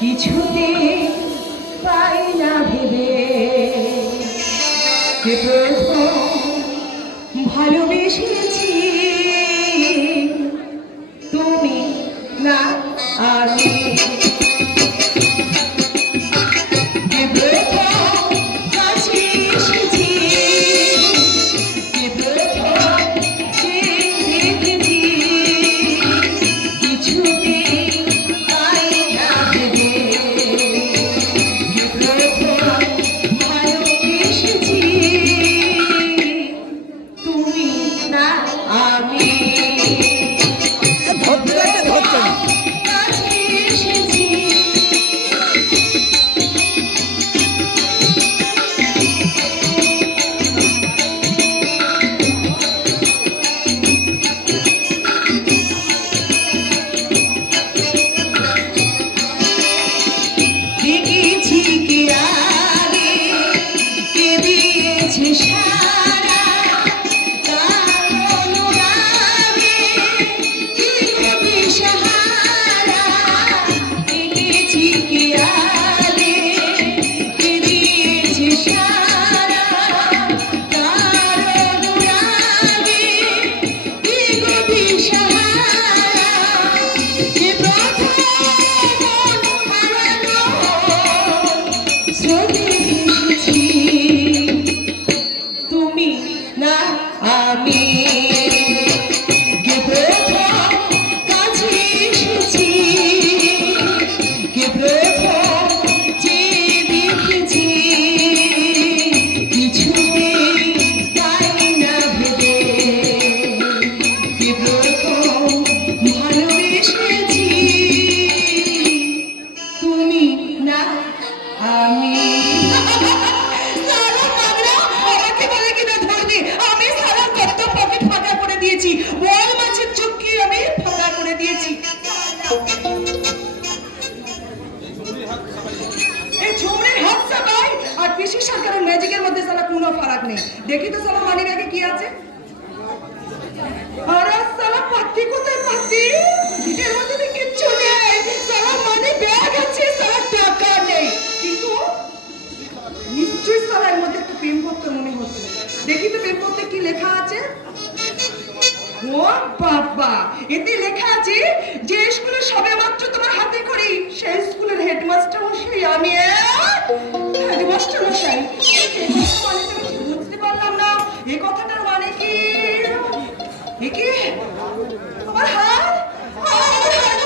কিছুতে পাই না ভেবে, কি প্রথম ভালোবেসেছি, তুমি না আমি। দেখি তো সালা মানি ব্যাগে কি আছে। আরে সালা পাতি কোথায় পাতি? এর মধ্যে তো কিচ্ছু নেই। সালা মানি ব্যাগ আছে, সালা টাকা নেই। কিন্তু নিশ্চয়ই সালা এর মধ্যে একটা প্রেমপত্র মনে হচ্ছে। দেখি তো প্রেমপত্রে কি লেখা আছে। ও বাবা, এতে লেখা আছে যে স্কুলে সবে মাত্র তোমার হাতে করি সেই স্কুলের হেডমাস্টার মশাই আমি। হেডমাস্টার মশাই বুঝতে পারলাম না এই কথাটার মানে কি। কি আমার হাত, আমার হাত,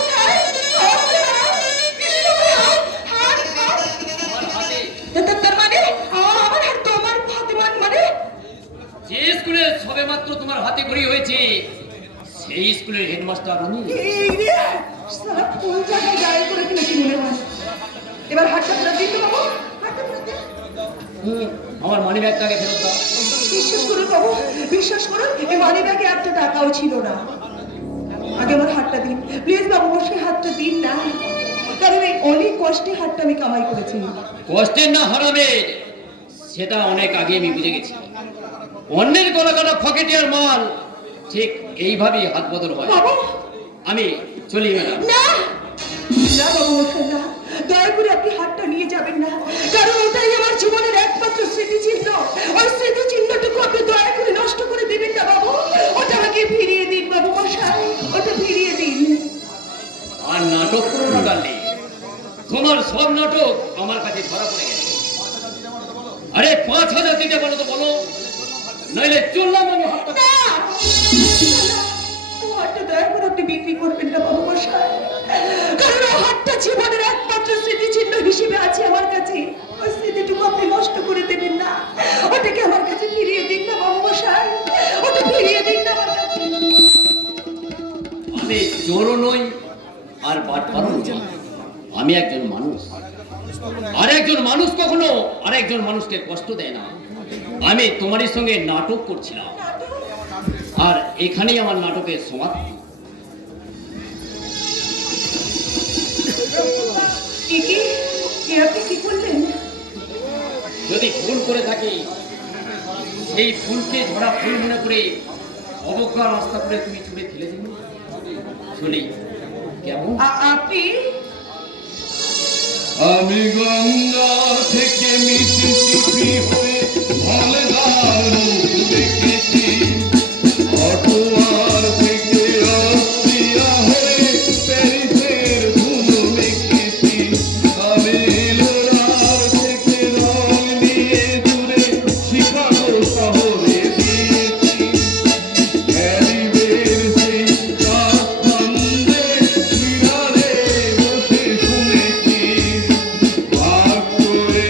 তার মানে আমার হাত তোমার হাতে মানে যে স্কুলে সবে মাত্র তোমার হাতে খড়ি হয়েছে সেই স্কুলের হেডমাস্টার আমি। এই রে সারা কোন জায়গায় গায়ে করে কিনা কি মনে হয়। এবার হাতটা ফেরত দিতে বাবু, হাতটা ফেরত দে। আমার মানি ব্যাগটাকে ফেরত দাও। বিশ্বাস করুন বাবু, বিশ্বাস করুন, এই মানি ব্যাগে একটা টাকাও ছিল না। আগে আমার হাতটা দিন প্লিজ বাবু, সেই হাতটা দিন না, কারণ এই অনেক কষ্টে হাতটা আমি কামাই করেছি। কষ্টের না হারামের, সেটা অনেক আগে আমি বুঝে গেছি। অন্যের গলা কাটা ফকেটিয়ার মাল ঠিক এইভাবেই হাত বদল হয়। বাবু আমি চলি ম্যাডাম। না না বাবু, ওঠেন না, দয়া করে আপনি হাতটা নিয়ে যাবেন না, কারণ ওটাই আমার জীবনের একমাত্র স্মৃতিচিহ্ন। ওই স্মৃতিচিহ্নটুকু আপনি দয়া করে নষ্ট করে দেবেন না বাবু, ওটা আমাকে ফিরিয়ে দিন বাবু মশাই, ওটা ফিরিয়ে দিন। আর নাটক করো না ডার্লিং, তোমার সব নাটক আমার কাছে ধরা পড়ে গেছে। আরে 5,000 দিতে বলো তো বলো, নইলে চললাম আমি হাতটা। না, ও হাতটা দয়া করে আপনি বিক্রি করবেন না বাবু মশাই, কারণ ও হাতটা জীবনের একমাত্র স্মৃতিচিহ্ন হিসেবে আছে আমার কাছে। ওই স্মৃতিটুকু আপনি নষ্ট করে দেবেন না, ওটাকে আমার কাছে ফিরিয়ে দিন না বাবু মশাই, ওটা ফিরিয়ে দিন না আমার কাছে। আমি চোরও নই আর বাটপারও নই, আমি একজন মানুষ। আর একজন মানুষ কখনো আর একজন মানুষকে কষ্ট দেয় না। আমি তোমারই সঙ্গে নাটক করছিলাম, আর এখানেই আমার নাটকের সমাপ্তি। আপনি কি করলেন? যদি ভুল করে থাকি, সেই ফুলকে ঝরা ফুল মনে করে অবজ্ঞা রাস্তা করে তুমি ছুঁড়ে ফেলে দিন। শুনি কেমন? আপনি আমি গঙ্গা থেকে মিসিসিপি হয়ে মালদার মুখ দেখেছি, অটোয়ার থেকে অস্ট্রিয়া হয়ে প্যারিসের ধুলো দেখেছি, আমি লোরার থেকে রং নিয়ে দূরে শিকাগো শহরে দিয়েছি, ক্যারিবের সেই কাঠমান্ডে মিনারে বসে শুনেছি, ভাগ করে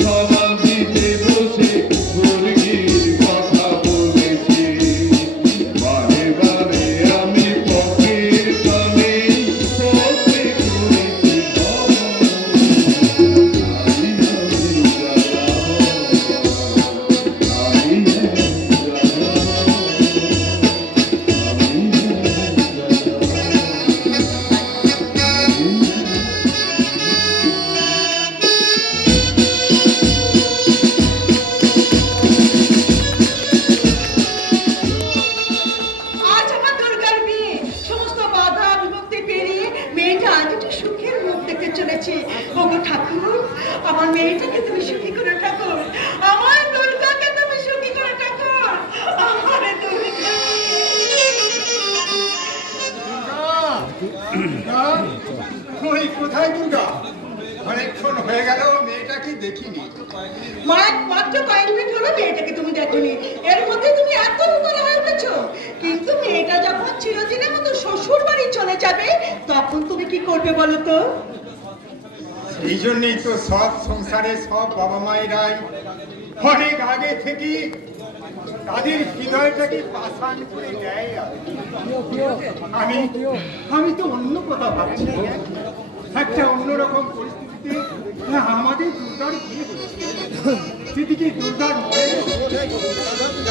সমাধিতে বসে স্বর্গীর কথা বলেছি, বারে বারে আমি পথের কানে পথে করেছি আজ আমার দুর্গার বিয়ে, সমস্ত বাধা বিভক্তি পেরিয়ে মেয়েটা আজ একটু সুখের মুখ দেখতে চলেছে। ওগো ঠাকুর, আমার মেয়েটাকে তুমি সুখী করে ঠাকুর, আমার দুর্গাকে তুমি সুখী করে ঠাকুর, আমার দুর্গা। ওই কোথায় দুর্গা? অনেকক্ষণ হয়ে গেল মেয়েটাকে দেখিনি। মাত্র কয়েক মিনিট হলো মেয়েটাকে তুমি দেখোনি, এর মধ্যে তুমি এত উতলা হয়ে উঠেছো। কিন্তু মেয়েটা যখন চিরদিনের মতো শ্বশুর বাড়ি চলে যাবে, তখন তুমি কি করবে বলো তো? এই জন্যই তো সব সংসারে সব বাবা মায়েরাই অনেক আগে থেকে তাদের হৃদয়টাকে পাষাণ করে দেয়। আমি তো অন্য কথা ভাবছি, একটা অন্যরকম পরিস্থিতিতে আমাদের দুর্গার বিয়ে হচ্ছে। সেদিকে দুর্গার মনে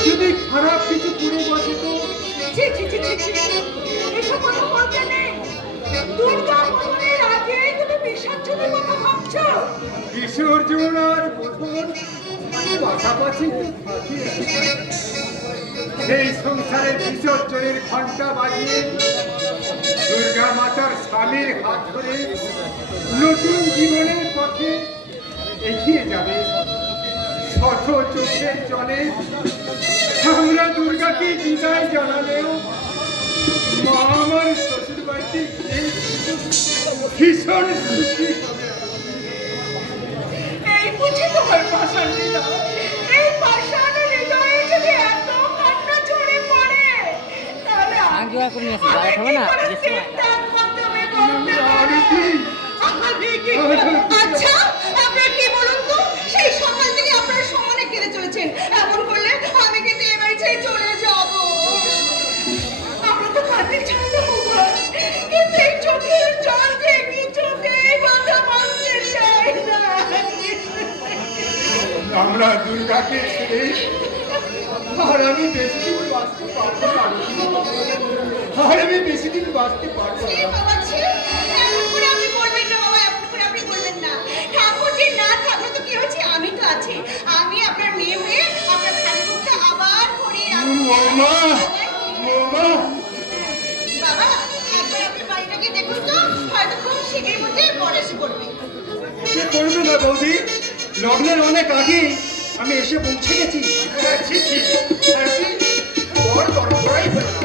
যদি খারাপ কিছু করে বসে তো ছি, ছি, ছি, ছি, ছি। এসব কথা বলতে নেই। দুর্গা মরণের আগে তুমি বিসর্জনের কথা ভাবছো? বিসর্জন আর বোধন পাশাপাশি তো থাকে। সেই সংসারে বিসর্জনের ঘন্টা বাজিয়ে দুর্গা মাতার স্বামীর হাত ধরে নতুন জীবনের পথে এগিয়ে যাবে। শত চোখের জলে আমরা দুর্গাকে বিদায় জানালেও মা আমার শ্বশুর বাড়িতে গিয়ে ভীষণ সুখী হবে। এই বুঝি তোমার পাষাণ হৃদয়? এই পাষাণ হৃদয়ে যদি এত কান্না ঝরে পড়ে, তাহলে আমি কি করে সিদ্ধান্ত তুমি বলতে পারো? আমি কি আচ্ছা, আপনার কি বলুন তো, সেই সকাল থেকে আপনারা সমানে কেড়ে চলেছেন। এমন করলে আমি কিন্তু এ বাড়ি ছেড়ে চলে যাব। আমরা তো কাঁদতে ছাড়া যাবো, কিন্তু এই চোখের জল যে কিছুতেই বাধা মানতে চাই না। থাকে ছেলে, আর আমি বেশি দিন বাঁচতে পারবো না। আর আমি বেশি দিন বাঁচতে পারবো ছি না। বাবা, ছি। এমন করে আপনি বলবেন না বাবা, এমন করে আপনি বলবেন না। ঠাকুর যে না থাকলে তো কি হয়েছে, আমি তো আছি। আমি আপনার মেয়ে হয়ে আপনার ঠাকুরটা আবার করিয়ে আনবো। বৌমা, বৌমা, বাবা, একবার আপনি বাড়িটাকে দেখুন তো, হয়তো খুব শীঘ্রের মধ্যে বর এসে পড়বে। সে করবে না বৌদি, লগ্নের অনেক আগে আমি এসে পৌঁছে গেছি। ছি, ছি, আর কি? বর দরকারই হলো না।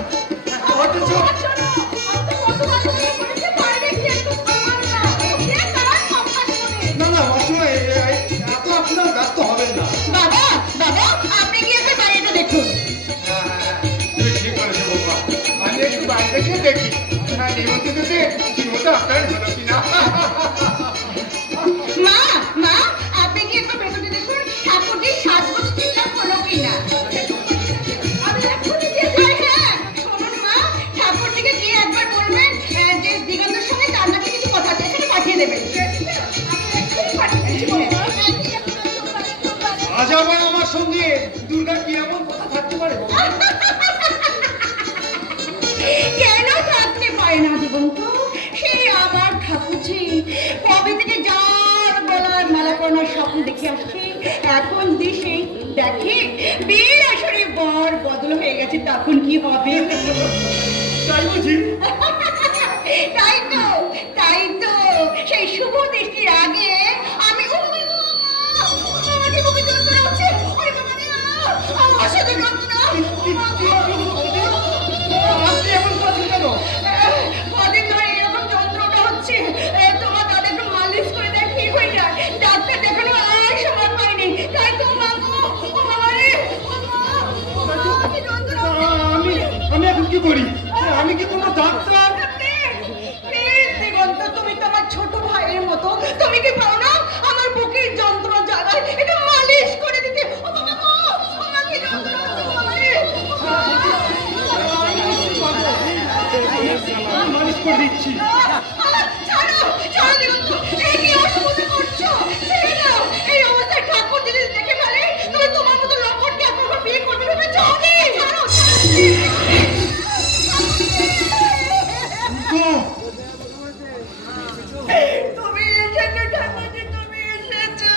অথচ শোনো, আমি তো কত ভালো করে বলেছি, বাইরে গিয়ে একটু সম্মান দাও। সে তার কথা শোনে। না না মাসিমা, এত আপনার ব্যস্ত হবেন না। বাবা, বাবা, আপনি গিয়ে একবার বাড়িটা দেখুন। তুমি ঠিক বলেছো বৌমা, আমি একটু বাইরে গিয়ে দেখি নিমন্ত্রিততে ঠিকমতো আপনার হলো কিনা। মা, মা, আপনি কি একটু ভেতরে দেখুন ঠাকুরজির সাজগোজ ঠিকঠাক হলো কিনা। আমি এক্ষুনি গিয়ে যাই। হ্যাঁ, শুনুন মা, ঠাকুরজিকে গিয়ে একবার বলবেন যে দিগন্তের সঙ্গে তার নাকি কিছু কথা আছে, এখানে পাঠিয়ে দেবেন। আমি এক্ষুনি পাঠিয়ে দিচ্ছি। আজ আবার আমার সঙ্গে দুর্গা কি এমন কথা থাকতে পারে? কেন থাকতে পারে না দিগন্ত? সে আমার ঠাকুরজি কবে থেকে যার গলার মালা পরানোর স্বপ্ন দেখে আসছে, এখন দিশে দেখে বিয়ের আসরে বর বদল হয়ে গেছে, তখন কি হবে? তাই বুঝি? তাই তো, তাই তো। সেই শুভ দৃষ্টির আগে আমি আমাকে বুকে যন্ত্রণা হচ্ছে। ওরে বাবা রে, আমার সাথে যন্ত্রণা। আপনি এমন করছেন কেন? কদিন ধরে এরকম যন্ত্রণা হচ্ছে। তোমার দাদা একটু মালিশ করে দেয়, ঠিক হয়ে যায়। ডাক্তার দেখানো আর সময় পাইনি। তাই তো মা গো, ও বাবা রে, ও মা, ও মা, কি যন্ত্রণা হচ্ছে। আমি এখন কি করি? আমি কি কোনো ডাক্তার? প্লিজ দিগন্ত, তুমি তো আমার ছোট ভাইয়ের মতো। তুমি কি পাও না আমার বুকের যন্ত্রণা জায়গায় একটু মালিশ করে দিতে? ও বাবা গো, ও মা, কি যন্ত্রণা হচ্ছে, ও বাবা রে, ও মা। আমি মালিশ করে দিচ্ছি। ছাড়ো, ছাড়ো দিগন্ত, এই কি অসুবিধা করছো? ছেড়ে দাও। এই অবস্থায় ঠাকুর যদি দেখে ফেলে, তবে তোমার মতো লম্পটকে আর কখনো বিয়ে করবে ভেবে চলে। ছাড়ো, তুমি এসেছো ঠাকুরজি, তুমি এসেছো।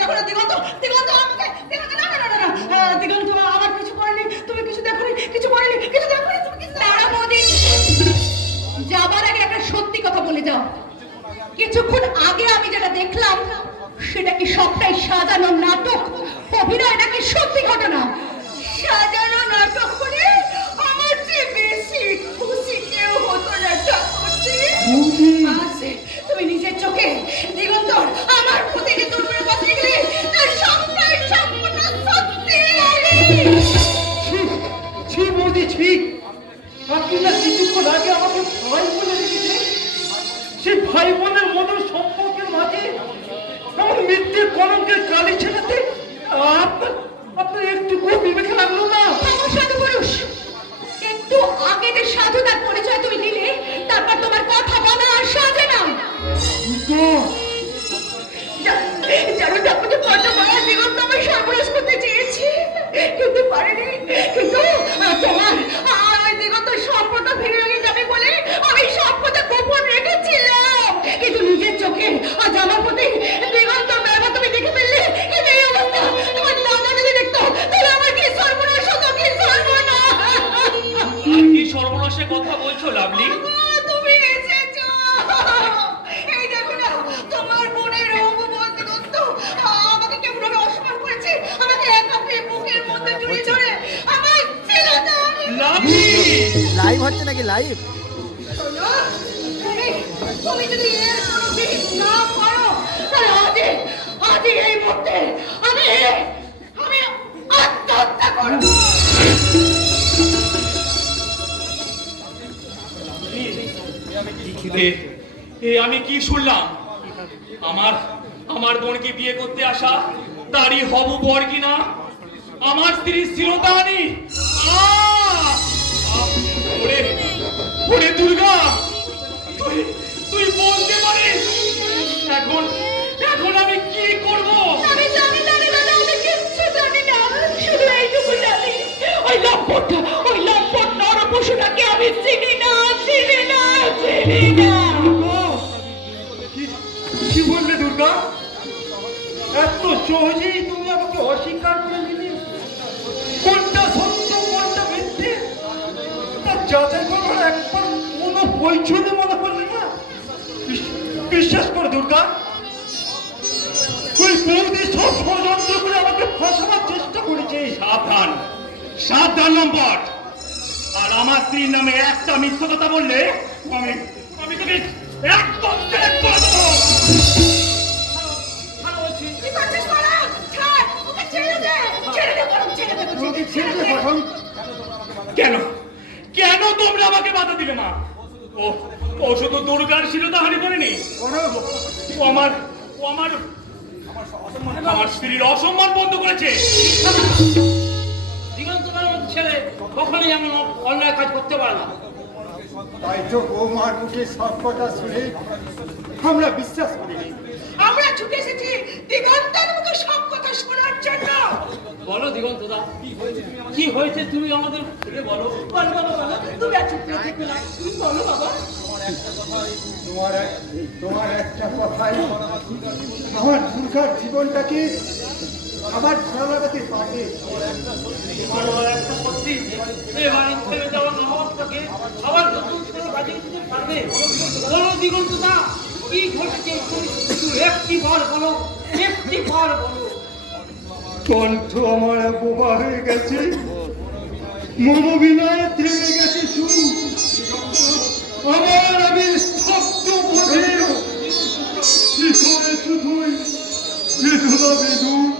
দেখো না দিগন্ত, দিগন্ত আমাকে, দিগন্ত, না না না না না, দিগন্ত আমার কিছু করেনি, তুমি কিছু দেখোনি, কিছু করেনি, কিছু দেখোনি, তুমি কিছু দাঁড়া মোদি। যাবার আগে একটা সত্যি কথা বলে যাও। কিছুক্ষণ আগে আমি যেটা দেখলাম সেটা কি সবটাই সাজানো নাটক, অভিনয় নাকি সত্যি ঘটনা? সাজানো নাটক করে আমার চেয়ে বেশি খুশি কেউ হতো না ঠাকুরজি। আছে, তুমি নিজের চোখে দিগন্তর আমার প্রতি যে দুর্বলতা দেখলে তার সবটাই সম্পূর্ণ সত্যি। ছি বৌদি, ছি। আপনি না কিছুক্ষণ আগে আমাকে ভাই বলে রেখেছেন। সেই ভাই বোনের মতো সম্পর্কের মাঝে এমন মিথ্যে কলঙ্কের কালি ছেড়াতে আপনার একটুকুও বিবেকে লাগলো না? আমার সাধু পুরুষ, একটু আগে যে সাধুতার পরিচয় তুমি দিলে, তারপর তোমার কথা বলা আর সাজে না। জানো ঠাকুরজি, কত বড় দিগন্ত আমি সর্বনাশ করতে চেয়েছি, কিন্তু পারিনি। কিন্তু তোমার আর ওই দিগন্ত সম্পর্ক ভেঙে যাবে বলে আমি সব কথা গোপন রেখেছিলাম। কিন্তু নিজের চোখে আজ আমার প্রতি দিগন্ত ব্যবহার তুমি দেখে ফেললে। কিন্তু এই অবস্থা তোমার দাদা যদি দেখতো, তাহলে আমার কি সর্বনাশ হতো, কি সর্বনাশ। আর কি সর্বনাশের কথা বলছো লাভলি? তুমি এসেছো। এই দেখো না, তোমার বোনের অববল দিগন্ত আমাকে কেমন অসম্মান করেছে। আমাকে একা পেয়ে বুকের মধ্যে জড়িয়ে ধরে আমার ছেলে দাও। লাভলি, লাইভ হচ্ছে নাকি লাইভ? শোনো, তুমি যদি এর কোনো বিহিত না করো, তাহলে আজ এই মুহূর্তে আমি আত্মহত্যা করবো। আমি কি শুনলাম? আমার বোনকে বিয়ে করতে আসা তারই হবু বর কিনা আমার স্ত্রী শ্রীলতানি। ওরে ওরে দুর্গা, তুই বলতে পারিস এখন এখন আমি কি করব? আমি জানি না রে দাদা, আমি কিচ্ছু জানি না, শুধু এইটুকু জানি ওই লম্পট নরপশুটাকে আমি চিনি না। কি- কি বললে দুর্গা? এত সহজেই তুমি আমাকে অস্বীকার করে দিলে? কোনটা সত্য কোনটা মিথ্যে তা যাচাই করবার একবার কোনো বৈষম্য মনে করলে না? বিশ্বাস করো দুর্গা, ওই বৌদি সব ষড়যন্ত্র করে আমাকে ফাঁসাবার চেষ্টা করেছে। সাবধান, সাবধান লম্পট। আর আমার স্ত্রীর নামে একটা মিথ্যা কথা বললে আমি তোকে একদম ছেড়ে করে দেবো। কি করছিস বলা? ছাড়, ওকে ছেড়ে দে, ছেড়ে দে বরং, ছেড়ে দে, তোমাকে ছেড়ে ছেড়ে দে। পাঠান। কেন কেন তোমরা আমাকে বাধা দিলে না? ও শুধু দুর্গার শিরোধারী করেনি, ও আমার স্ত্রীর অসম্মান বন্ধ করেছে। দিগন্ত ছেলে কখনোই এমন অন্যায় কাজ করতে পারে না। তাই তো বৌমার মুখে সব কথা শুনে আমরা বিশ্বাস করিনি। আমরা ছুটে এসেছি দিগন্তের মুখে সব কথা শোনার জন্য। বলো দিগন্তদা, কি হয়েছে তুমি আমাদের খুলে বলো। বলো বাবা, বলো, তুমি আর চুপ করে থেকো না, তুমি বলো বাবা। তোমার একটা কথাই আমার দুর্গার জীবনটাকে আবার ভালো লাগাতে পারবে। তোমার একটা সত্যি এ বাড়ি ছেড়ে যাওয়া নামাজটাকে আবার নতুন করে বাজিয়ে দিতে পারবে? বলো দিগন্তদা, কি ঘটছে একটি বার বলো, একটি বার বলো। কণ্ঠ আমার বোবা হয়ে গেছে, মনোবিনয় থেমে গেছে সুর। আমার আমি স্তব্ধ বোধে শিখরে শুধুই বিধবা বিদুর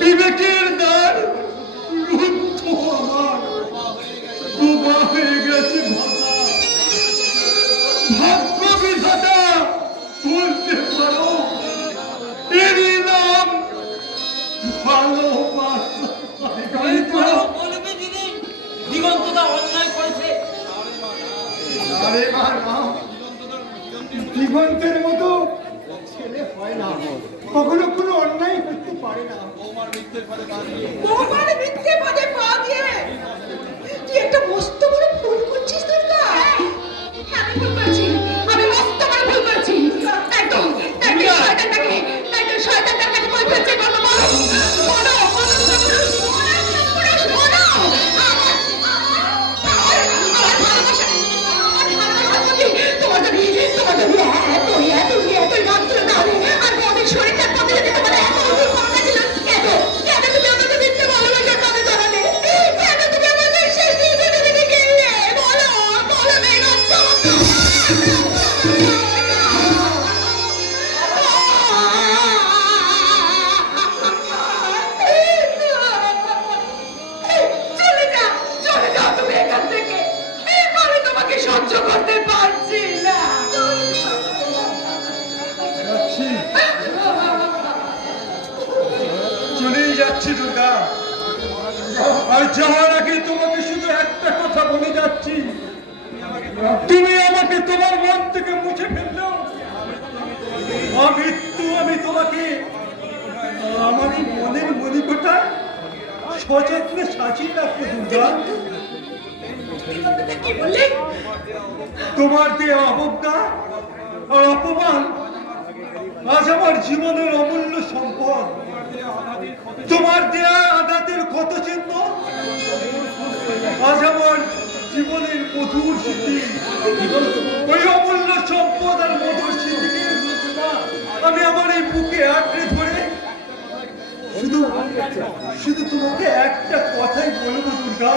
বিবেকের দ্বার রুদ্ধ আমার বোবা হয়ে গেছে ভাষা। ভাগ্য বিধাতা বলতে পারো, এরই নাম ভালোবাসা। বলবে দিদি, দিগন্তদা অন্যায় করেছে। আরে মা না, দিগন্তের মতো ছেলে হয় না, কখনো কোনো অন্যায় করতে পারে না। বৌমার মিথ্যে পদে পা দিয়ে তুই একটা মস্ত বড় ভুল করছিস দুর্গা। আমি ভুল করছি, আমি মস্ত বড় ভুল করছি। একদম শয়তানটার কাছে কই ফেলছে বলো, বলো, বলো, বলো, বলো, আমার ভালোবাসা তোমার যদি এতই মাত্র তাহলে আর আমাদের শরীরটার পথে যদি তোমার এত অধিক ভাবনা ছিল, কেন তুমি আমাকে মিথ্যে ভালোবাসার কথা জানালে? কেন তুমি আমাদের শেষ দিকে গেলে? বলো, বলো বেরোচ্ছ। চলে যাও তুমি এখান থেকে, আমি তোমাকে সহ্য করতে পারছি না। যাচ্ছি, চলেই যাচ্ছি দুর্গা। আর যাওয়ার আগে তোমাকে শুধু একটা কথা বলে যাচ্ছি, তুমি আমাকে তোমার মন থেকে মুছে ফেললেও আমি তোমাকে আমার এই মনের মণিকোটা সযত্নে সাজিয়ে রাখবো দুর্গা। কি বললে? তোমার দেওয়া অবজ্ঞা আর অপমান আজ আমার জীবনের অমূল্য সম্পদ। তোমার দেয়া আঘাতের ক্ষত চিহ্ন আজ আমার জীবনের মধুর স্মৃতি। ওই অমূল্য সম্পদ আর মধুর স্মৃতিকে আমি আমার এই বুকে আঁকড়ে ধরে শুধু তোমাকে একটা কথাই বলবো দুর্গা,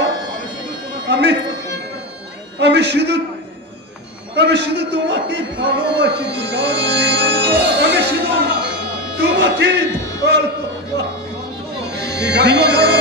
আমি শুধু তোমাকে ভালোবাসি দুর্গা। আমি শুধু তোমাকে আমি চলে যাব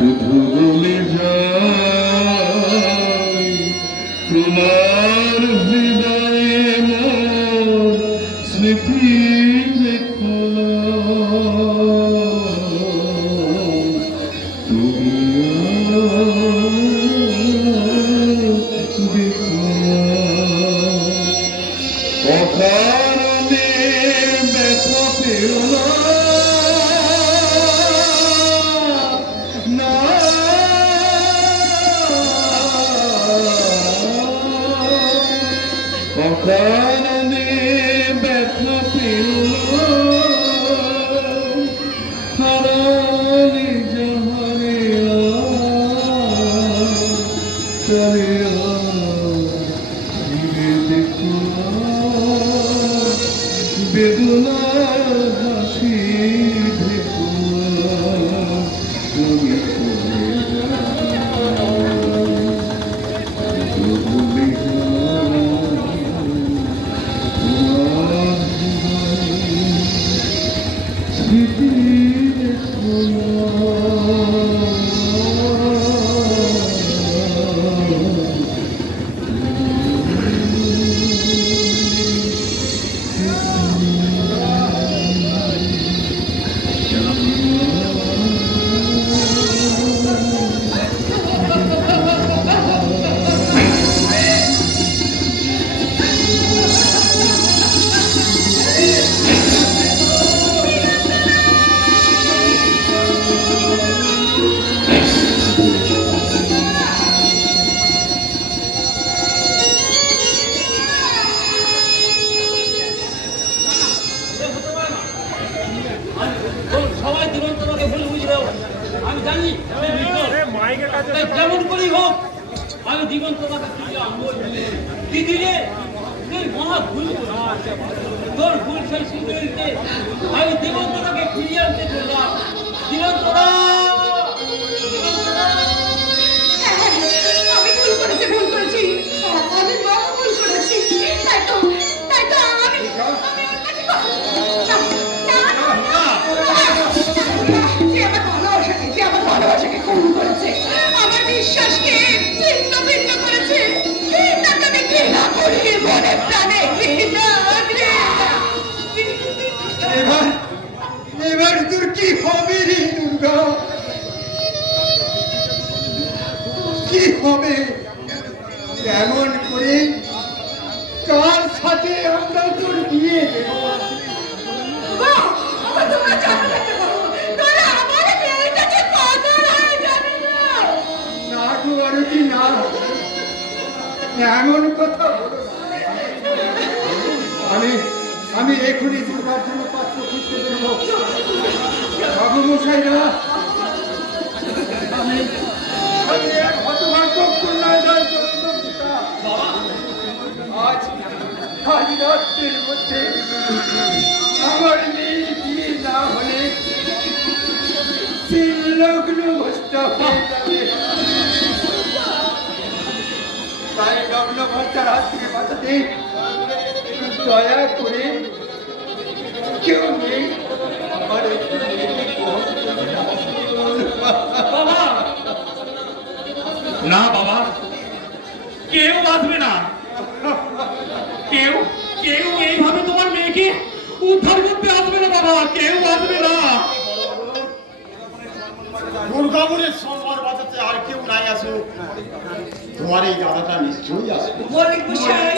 শুধু বলে যাই তোমার হৃদয়ে মোর স্মৃতি রেখো না। তুমি দেখো না অকারণে ব্যথা পেও না। অকারণে ব্যথা পেও না। হারালে যাহারে চলে ফিরে দেখো বেদনা হাসি দেখো তুমি চলে যাও ভুলে যাও তোমার স্মৃতি দেখো সবাই দিগন্তকে ভুল বুঝলেও আমি জানি তাই যেমন করি হোক আমি দিগন্তকে ফিরিয়ে আনবো। দিদিরে তুই মহা ভুল করেছিস। তোর ভুল সেই সুন্দরীতে আমি দিগন্তকে ফিরিয়ে আনতে চললাম। দিগন্তরা আমি ভুল করেছি আমি বড় ভুল করেছি। তাই তো আমি ওর কাছে যে আমার ভালোবাসাকে খুন করেছে, আমার বিশ্বাসকে ছিন্ন ভিন্ন করেছে, তাকে আমি ঘৃণা করি, মনে প্রাণে ঘৃণা। এবার তোর কি হবে রে দুর্গা? কি হবে? এমন করে কার সাথে আমরা তোর বিয়ে দেব? তোমরা জানো না কেন? তোরা আমার মেয়েটাকে পাগল হয়ে যাবে না। না গো আরতি না, এমন কথা বলো না। আমি এখনই দুর্গার জন্য পাত্র খুঁজতে বেরোবো। বাবু মশাইরা, আমি এক হতভাগ্য কন্যাদার জন্য পিতা। আজ রাত্রের মধ্যে আমার মেয়ের বিয়ে না হলে সেই লগ্ন ভ্রষ্ট হয়ে যাবে। তাই লগ্ন ভ্রষ্টার হাত থেকে বাঁচাতে দয়া করে কেউ নেই আমার একটু বাবা না বাবা, কেউ বাঁচবে না। কেউ কেউ এইভাবে তোমার মেয়েকে উদ্ধার করতে আসবে না বাবা, কেউ আসবে না। দুর্গাপুরের সম্মান বাঁচাতে আর কেউ নাই আসুক, তোমার এই দাদাটা নিশ্চয়ই আসবে। মল্লিক মশাই,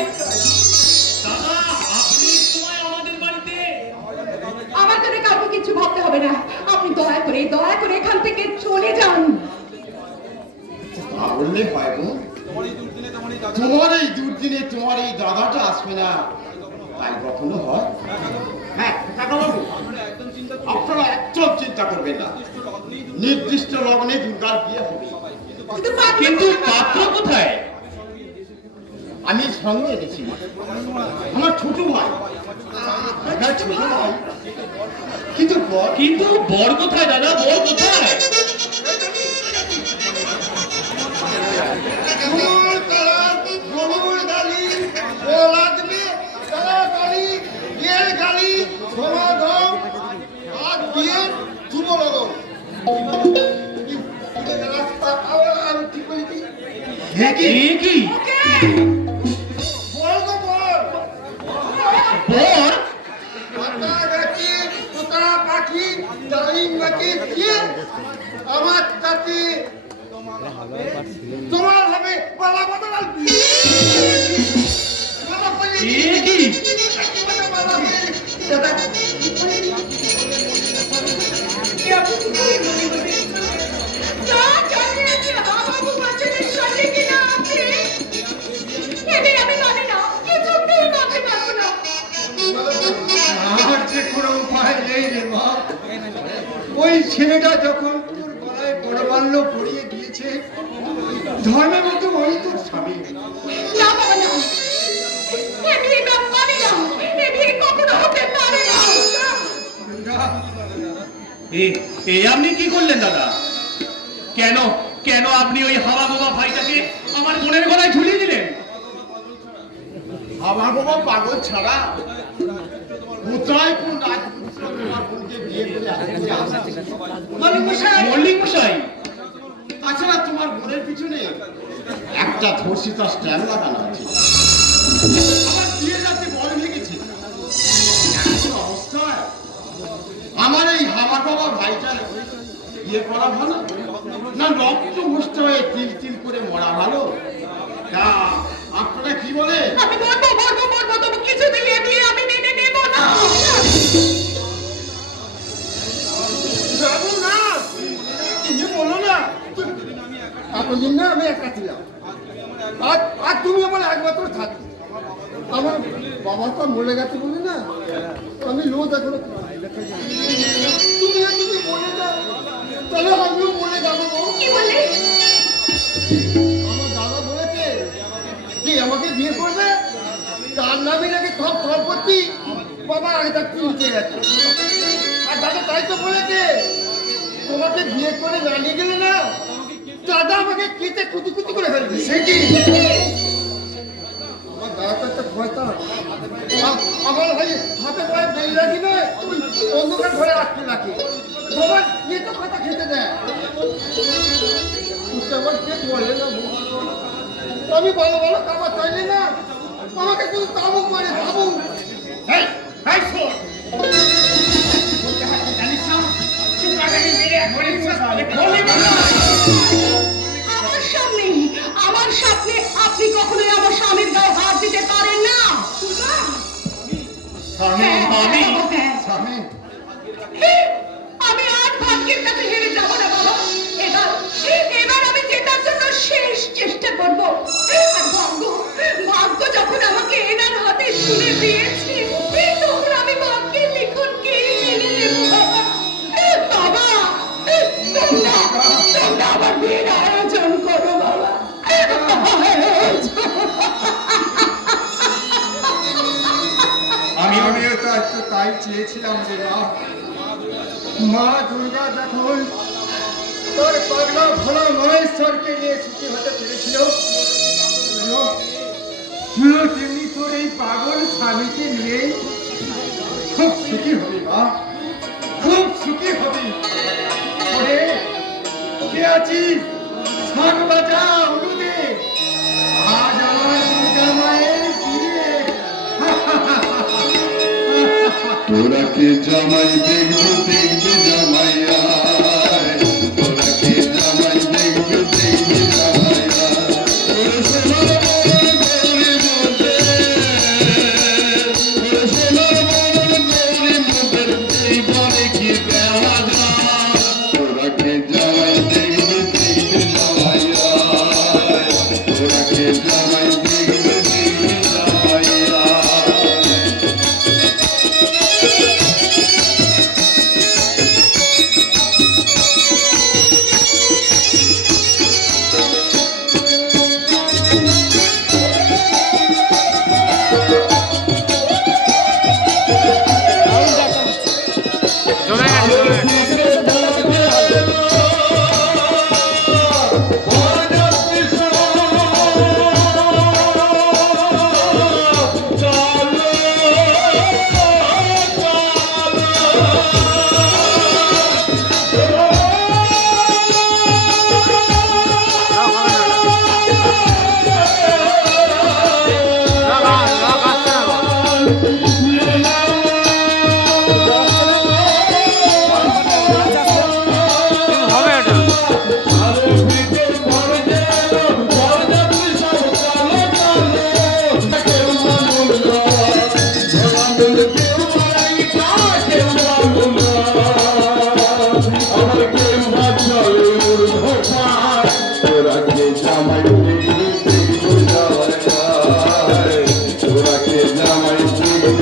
দাদা আপনি সময় আমাদের বাড়িতে। আমার জন্য কাউকে কিছু ভাবতে হবে না। আপনি দয়া করে এখান থেকে চলে যান। তা বললে হয় গো, তোমার এই দুর্দিনে তোমার এই দাদাটা আসবে না, তাই কখনো হয়? হ্যাঁ কাকাবাবু, আপনারা একদম চিন্তা করবেন না, নির্দিষ্ট লগ্নে দুর্গার বিয়ে হবে। কিন্তু পাত্র কোথায়? আমি সঙ্গে এনেছি আমার ছোট ভাই, আমার ছোট ভাই। কিন্তু বর কোথায় দাদা, বর কোথায়? এ কি? ওকে বল গো বল। বর পাতা গাছি, পোকা পাখি, ডালিম গাছি দিয়ে আমার সাথে তোমার হবে বলা বদল এ কি? যা জানি আমি হাওয়া বাচ্চাদের সাথে কিনা আপনি এদের আমি মানি না কিছুতেই মানতে পারবো না আর যে কোনো উপায় নেই রে মা। ওই ছেলেটা যখন তোর গলায় পরমাল্য পরিয়ে দিয়েছে, ধর্মের মতো ওই তোর স্বামী। না বাবা না এ বিয়ে আমি মানি না এ বিয়ে কখনো হতে পারে না দুর্গা, এ আপনি কি করলেন দাদা? কেন কেন আপনি ওই হাওয়া বোমা ভাইটাকে আমার বোনের গলায় ঝুলিয়ে দিলেন? আমার বাবা পাগল ছাড়া কোথায় কোন রাজপুত্র তোমার বোনকে বিয়ে করে আসছে? মল্লিক মশাই, তাছাড়া তোমার বোনের পিছনে একটা ধর্ষিত স্ট্যাম্প লাগানো আছে। আমার বিয়ে রাতে বল লেগেছে। এমন অবস্থায় আমার এই হাওয়া বাবা ভাইটা বিয়ে করা ভালো না রক্ত মুষ্ট হয়ে তিল তিল করে মরা ভালো? তা আপনারা কি বলে? আমি মরবো তবু কিছুতেই এ বিয়ে আমি মেনে নেব না যাবো না, তুমি বলো না। এতদিন না আমি একা ছিলাম, আর তুমি আমার একমাত্র থাকি। আমার বাবা তো মরে গেছে বলে না আমি লোক এখনো তুমি যদি বলে দাও তাহলে আমিও মরে যাবো। কি বললে আমার দাদা বলেছে যে আমাকে বিয়ে করবে, তার নামে নাকি সব সম্পত্তি বাবা আগে থাকতে উঠে গেছে। আর দাদা তাই তো বলেছে তোমাকে বিয়ে করে না নিয়ে গেলে না দাদা আমাকে কেটে কুচি কুচি করে ফেলবে। সে কি? আমার দাদা তো একটা ভয়তা, আমার ভাই হাতে পায়ে বেরিয়ে রাখি নয় অন্ধকার ঘরে রাখতে রাখে তোমার ইয়ে তো কথা খেতে দেয়। আমার পেট বলে না, আমি ভালো ভালো খাবার চাইলে না আমাকে শুধু তাবুক মারে তাবুক। আমার সামনে আপনি কখনোই আমার স্বামীর গায়ে হাত দিতে পারেন না স্বামী, আমি আর ভাগ্যের কাছে হেরে যাব না বাবা। এবার আমি জেতার জন্য শেষ চেষ্টা করব। আর ভাগ্য যখন আমাকে এনার হাতে তুলে দিয়েছে তখন আমি ভাগ্যের লিখনকে মেনে নেব বাবা। তোমরা আমার বিয়ের আয়োজন করো বাবা। আমিও তো একটু তাই চেয়েছিলাম যে মা দুর্গা যখন তোর পাগলা ভোলা মহেশ্বরকে নিয়ে সুখী হতে পেরেছিল, তুইও তেমনি তোর এই পাগল স্বামীকে নিয়ে খুব সুখী হবি মা, খুব সুখী হবি। ওরে কে আছিস? শাক বাজা উলুদে, আজ আমার দুর্গা মায়ের বিয়ে। তোরা কে জামাই দেখবে দেখবে জামাইয়া, তোরা কে জামাই দেখবে দেখবে জামাইয়া। ওরে সোনার মরণ গৌরী মোদের, ওরে সোনার মরণ গৌরী মোদের, এই বলে কি দেওয়া যায়? তোরা কে জামাই দেখবে দেখবে জামাইয়া, তোরা কে জামাই দেখবে দেখবে জামাইয়া।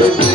Thank you.